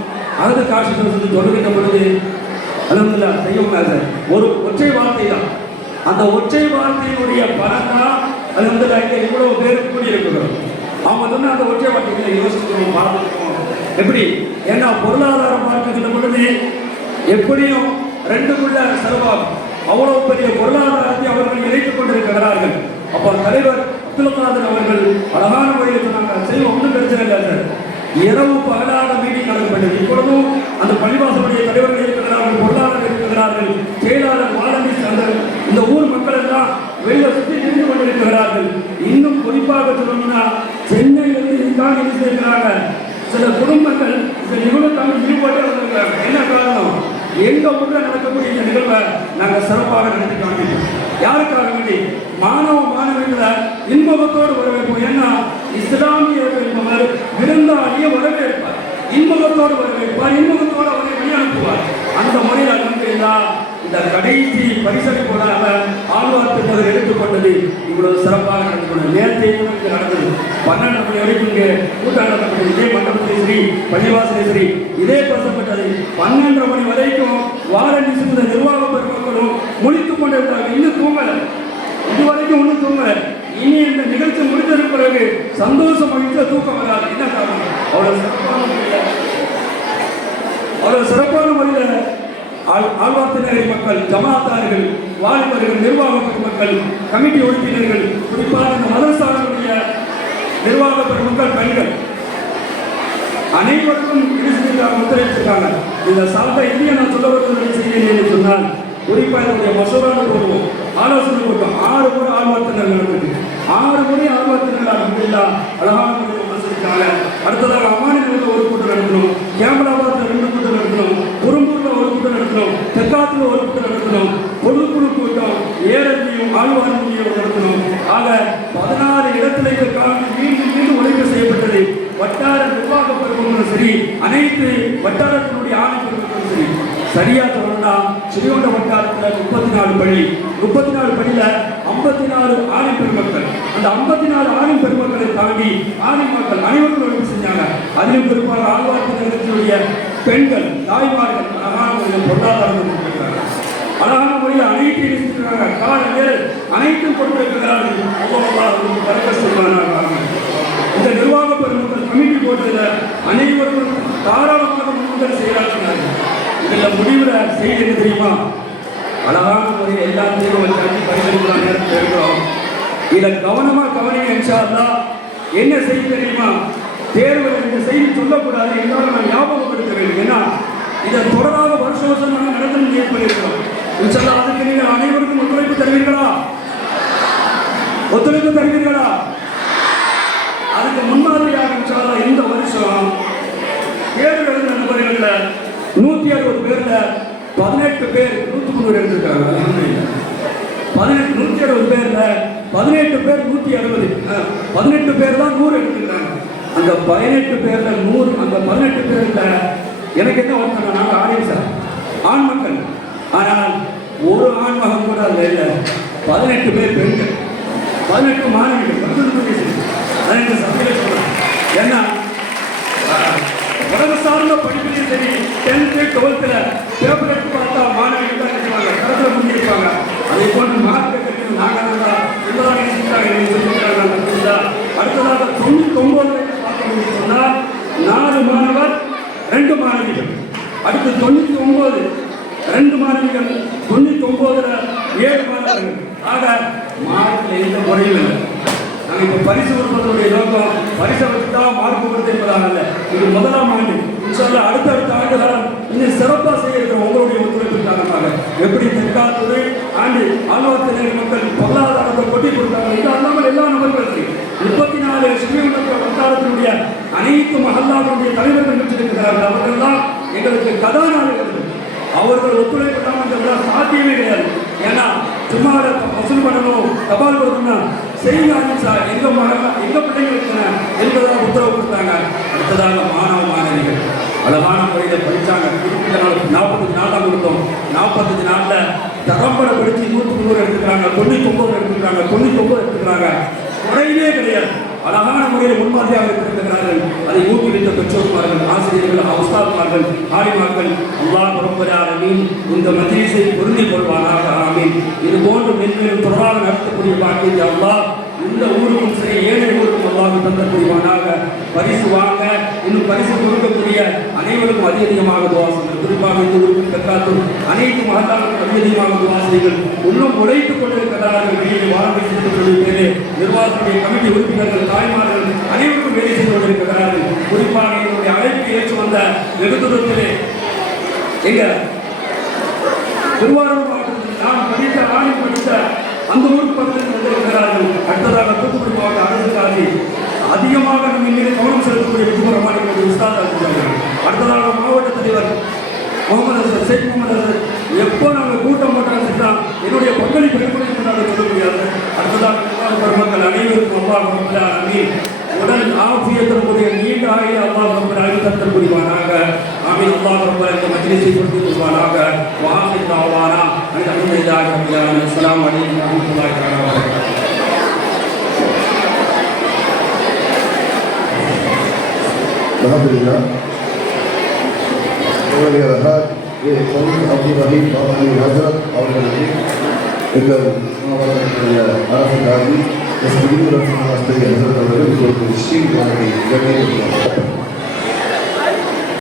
அகது காட்சி சொல்லுகின்ற பொழுது அல்ஹம்துலில்லாஹ் செய்யும் ஒரு ஒற்றை வார்த்தை தான். அந்த ஒற்றை வார்த்தையினுடைய பலன் தான் அல்ஹம்துலில்லாஹ் இங்கே இவ்வளவு பேர் கூடியிருக்கிறோம். அவங்க சொன்ன அந்த ஒற்றை வார்த்தைகளை யோசிக்கணும், பார்த்துக்கணும். எப்படி? ஏன்னா பொருளாதாரம் பார்க்கின்ற பொழுது எப்படியும் 2க்குள்ள செலவாகும். அவ்வளவு பெரிய பொருளாதாரத்தை அவர்கள் இணைத்துக் கொண்டிருக்கிறார்கள். அப்போ தலைவர் அப்துல் காதர் அவர்கள் அழகான முறையில் சொன்னாங்க, செய்வோம், ஒன்றும் பிரச்சனை இல்லை சார், இரவு பகலாக மீட்டிங் நடக்கப்பட்டது. இப்பொழுதும் அந்த பள்ளிவாசலுடைய தலைவர்கள் இருக்கிறார்கள், பொருளாளர் இருக்கிறார்கள், செயலாளர், வாலண்டியர்ஸ், அந்த இந்த ஊர் மக்கள் எல்லாம் வெளியே சுற்றி திரிந்து கொண்டிருக்கிறார்கள். இன்னும் குறிப்பாக சொல்லணும்னா சென்னையிலிருந்து இதுக்காக என்ன செய்கிறாங்க, சில குடும்பங்கள் இந்த நிகழ்வுக்காக ஈடுபட்டு வந்திருக்கிறாங்க. என்ன காரணம், எங்க ஊரில் நடக்கக்கூடிய இந்த நிகழ்வை நாங்கள் சிறப்பாக நடத்தி காண்பிப்போம். யாருக்காக வேண்டி, மாணவ மாணவிகளை இன்பத்தோடு வரவேற்போம். ஏன்னா இஸ்லாமியர் என்பவர் விருந்தாளியை வரவேற்பார், இன்பத்தோடு வரவேற்பார், இன்பத்தோடு அவரை வழி அனுப்புவார். அந்த முறையில் அனுப்பினால் இந்த கடைசி பரிசளிப்பதாக ஆழ்வார் பின்னர் எடுத்துக்கொண்டது இவ்வளவு சிறப்பாக நடந்து கொண்டது. நேரத்தை நடந்தது 12 மணி வரைக்கும் இங்கே கூட்டம் நடத்தப்பட்டது. இதே மண்டபத்தில் சரி, பள்ளிவாசலே சரி, இதே பேசப்பட்டது. 12 மணி வரைக்கும் வாரண்டி இந்த நிர்வாக பெருமக்களும் முடித்துக் கொண்டிருந்தார்கள். இன்னும் தூங்கலை, இதுவரைக்கும் ஒன்றும் தூங்கலை. இனி இந்த நிகழ்ச்சி முடிந்ததற்கு பிறகு சந்தோஷம் மகிழ்ச்சியா தூக்கம் வராது. என்ன காரணம், அவ்வளவு சிறப்பான முறையில் ஆழ்வார்த்தினரை மக்கள், ஜமாத்தார்கள், வாலிபர்கள், நிர்வாக பெருமக்கள், கமிட்டி உறுப்பினர்கள், குறிப்பாக இந்த மதரசாவுடைய நிர்வாக பெருமக்கள், பெண்கள் அனைவருக்கும் ஒத்துழைச்சிருக்காங்க. இந்த சார்ந்த இந்திய நான் சொல்ல வருவதை செய்கிறேன் என்று சொன்னால், குறிப்பாக என்னுடைய மசோரான போடுவோம், ஆலோசனை போட்டோம். 6 முறை ஆழ்வார்த்தினர் நடந்தது. 6 முறை ஆழ்வார்த்தினர் அழகான முறையில் விமர்சித்தாங்க. அடுத்ததாக அம்மாநிலத்தில் ஒரு கூட்டம் நடத்தணும், கேமராபாத்தில் 2 கூட்டம் நடத்தணும், குறும்பூர்ல ஒரு கூட்டம் நடத்தணும், தெற்காத்துல ஒரு கூட்டம் நடத்தணும், பொதுக்குழு கூட்டம், ஏரத்தையும் ஆழ்வார்த்தையும் நடத்தணும். ஆக 14 இடத்துல இதற்காக மீண்டும் உழைப்பு செய்யப்பட்டது. வட்டார நிர்வாக பெருமக்களும் சரி, அனைத்து வட்டாரத்தினுடைய ஆணை பெருமக்களும் சரி. சரியா சொல்லணும்னா சிறியோண்ட வட்டாரத்தில் 34 பள்ளி, 34 பள்ளியில 54 ஆணை பெருமக்கள். அந்த 54 ஆணை பெருமக்களை தாண்டி ஆணை மக்கள் அனைவரும் உழைப்பு செஞ்சாங்க. அதிலும் குறிப்பாக ஆழ்வார்த்தினுடைய பெண்கள், தாய்மார்கள் அழகான முறையில் பொருளாதாரம் கொடுத்திருக்கிறாங்க. அழகான முறையில் அனைத்தையும் இருக்கிறாங்க. கால நேரம் அனைத்தும் கொண்டிருக்கிறார்கள். இந்த நிர்வாக பெருமக்கள் கமிட்டி போட்டதில் அனைவரும் தாராளமாக முன்னுதல் செய்கிறார்கள். இதில் முடிவில் செய்தி என்ன தெரியுமா, அழகான முறையில் எல்லாத்தையும் வச்சு பரிசீலிக்கலாம் நேரத்தில் இருக்கிறோம். இதில் கவனமாக கவனிங்க. இன்ஷா அல்லாஹ் என்ன செய்தி தெரியுமா, தேர்வில் இந்த செய்தி சொல்லக்கூடாது என்றாலும் நான் ஞாபகப்படுத்த வேண்டும். ஏன்னா இதை தொடராக வருஷம் நாங்கள் நடத்த முயற்சி பண்ணியிருக்கிறோம். இன்ஷா அல்லாஹ் அதுக்கு நீங்கள் அனைவருக்கும் ஒத்துழைப்பு தருவீர்களா? ஒத்துழைப்பு தருவீர்களா? அதுக்கு முன்மாதிரியாக இன்ஷா அல்லாஹ் இந்த வருஷம் தேர்வு எழுதின நபர்களில் 160 பேர்ல 18 பேர் 190 எடுத்திருக்காங்க. 160 பேர்ல 18 பேர் 160, 18 பேர் தான் 100 எடுத்துக்கிறாங்க. அந்த 18 பேர்ல 100, அந்த 18 பேர்ல எனக்கு என்ன வருத்தம், நாங்கள் ஆடியன்ஸ் சார், ஆண் மக்கள். ஆனால் ஒரு ஆண் மகன் கூட அதில் இல்லை. 18 பேர் பெண்கள், 18 மாணவிகள், 18 சப்ஜெக்ட் சொல்றாங்க. ஏன்னா உலக சார்ந்த படிப்பிலையும் சரி, 10th 12th பேப்பர் எடுத்து பார்த்தா மாணவிகள் தான் கட்டுவாங்க, கடத்தில் முடிஞ்சிருப்பாங்க. அதை போன்று மார்க்கை கட்டி நாங்கள் தான் அடுத்ததாக 99 பார்க்க சொன்னால் 4 மாணவர் 2 மாணவிகள். அடுத்து 99 2 மாணவிகள், 99ல் 7 மாணவர்கள். ஆக மார்க்கில் எந்த முறையும் இல்லை. நாங்கள் இப்போ பரிசு கொடுப்பதனுடைய நோக்கம் பரிசை வச்சுதான் மார்க் கொடுத்து என்பதாக அல்ல. இது முதலாம் ஆண்டு. இன்ஷால்லா அடுத்தடுத்த ஆண்டுகாலம் இன்னும் சிறப்பாக செய்ய இருக்கிற உங்களுடைய ஒத்துழைப்பு காரணமாக எப்படி தெற்காத்துறை ஆண்டு ஆழ்வார்த்தினர் மக்கள் பொருளாதாரத்தை கொட்டி கொடுத்தாங்க. இது அல்லாமல் எல்லா நபர்களுக்கும் 34 ஸ்ரீமன்ற வட்டாரத்தினுடைய அனைத்து மஹல்லாவுடைய தலைவர்கள் பெற்றிருக்கிறார்கள். அவர்கள் தான் எங்களுக்கு கதாநாயகர்கள். அவர்கள் ஒத்துழைப்பு இல்லாமல் சாத்தியமே கிடையாது. ஏன்னா சும்மா வசூல் பண்ணணும், தபால் கொடுக்கணும்னா செய்யுங்க சார், எங்க பிள்ளைங்களுக்கு என்பதாக உத்தரவு கொடுத்தாங்க. அடுத்ததாக மாணவ மாணவிகள் அழகான முறையில் படித்தாங்க. 45 நாள் தான் கொடுத்தோம். 45 நாளில் தரம்பட படித்து 100 எடுத்துக்கிறாங்க, 99 எடுத்துக்கிறாங்க, 99 எடுத்துக்கிறாங்க. குறைவே கிடையாது. அழகான முறையில் முன்மாதிரியாக இருக்கிறார்கள். அதை ஊக்குவித்த பெற்றோர்மார்கள், ஆசிரியர்கள், உஸ்தாத்மார்கள், ஆலிமார்கள், அல்லாஹ் ரப்பல் ஆலமீன் இந்த மஜ்லிஸை பொருந்தி கொள்வானாக. ஆமீன். இது போன்று மென்மேலும் தொடராக நடத்தக்கூடிய பாக்கியத்தை அல்லாஹ் இந்த ஊருக்கும் சரி, ஏழை ஊருக்கும் அல்லாஹ் தந்த புரிவானாக. பரிசு வாங்க, இன்னும் பரிசு கொடுக்கக்கூடிய இருக்கக்கூடிய அனைவருக்கும் அதிகமாக துவா செய்யுங்கள். குறிப்பாக இந்த உறுப்பின் பெற்றார்கள் அனைத்து மகத்தார்களுக்கும் அதிகமாக துவா செய்யுங்கள். இன்னும் உழைத்துக் கொண்டிருக்கிறார்கள். வெளியே வாழ்க்கை பேரே நிர்வாகத்துடைய கமிட்டி உறுப்பினர்கள், தாய்மார்கள் அனைவருக்கும் வேலை செய்து கொண்டிருக்கிறார்கள். குறிப்பாக என்னுடைய அழைப்பு ஏற்று வந்த வெகு தூரத்திலே எங்க திருவாரூர் மாவட்டத்தில் நான் படித்த அந்த ஊருக்கு பக்கத்தில் வந்திருக்கிறார்கள். அடுத்ததாக தூத்துக்குடி மாவட்ட அரசு காட்சி அதிகமாக நம்ம மீது கவனம் செலுத்தக்கூடிய விஜயபுரமான உஸ்தாத் இருக்கிறார்கள். அடுத்ததாக மாவட்ட தலைவர் முகமது அசர், ஷேக் முகமது அசர் எப்போ நாங்கள் கூட்டம் போட்டாங்க என்னுடைய பங்களிப்பு எப்படி கொண்டாட சொல்ல முடியாது. அடுத்ததாக பெருமக்கள் அனைவருக்கும் அல்லாஹ் அமீன் உடல் ஆஃபியத்திற்குரிய நீண்ட ஆகிய அல்லாஹ் ரப்பல் ஆலமீன் புரிவானாக. ஆமீன். அல்லாஹ் ரப்பல் இந்த மஜ்லிஸை பொறுத்து கொள்வானாக. வாஹித் தாவானா அல்ஹம்துலில்லாஹி ரப்பில் ஆலமீன். அஸ்ஸலாமு அலைக்கும் வரஹ்மத்துல்லாஹி தஆலா வபரகாத்துஹு. அல்ஹம்துலில்லாஹ். நம்முடைய அப்துல் ரஹீம் பாபாலி ஹசரத் அவர்களுக்கு எங்கள் மாவட்டத்தினுடைய அரசு காதி எஸ். ஹசரத் அவர்கள் ஒரு ஸ்டீல் கணக்கை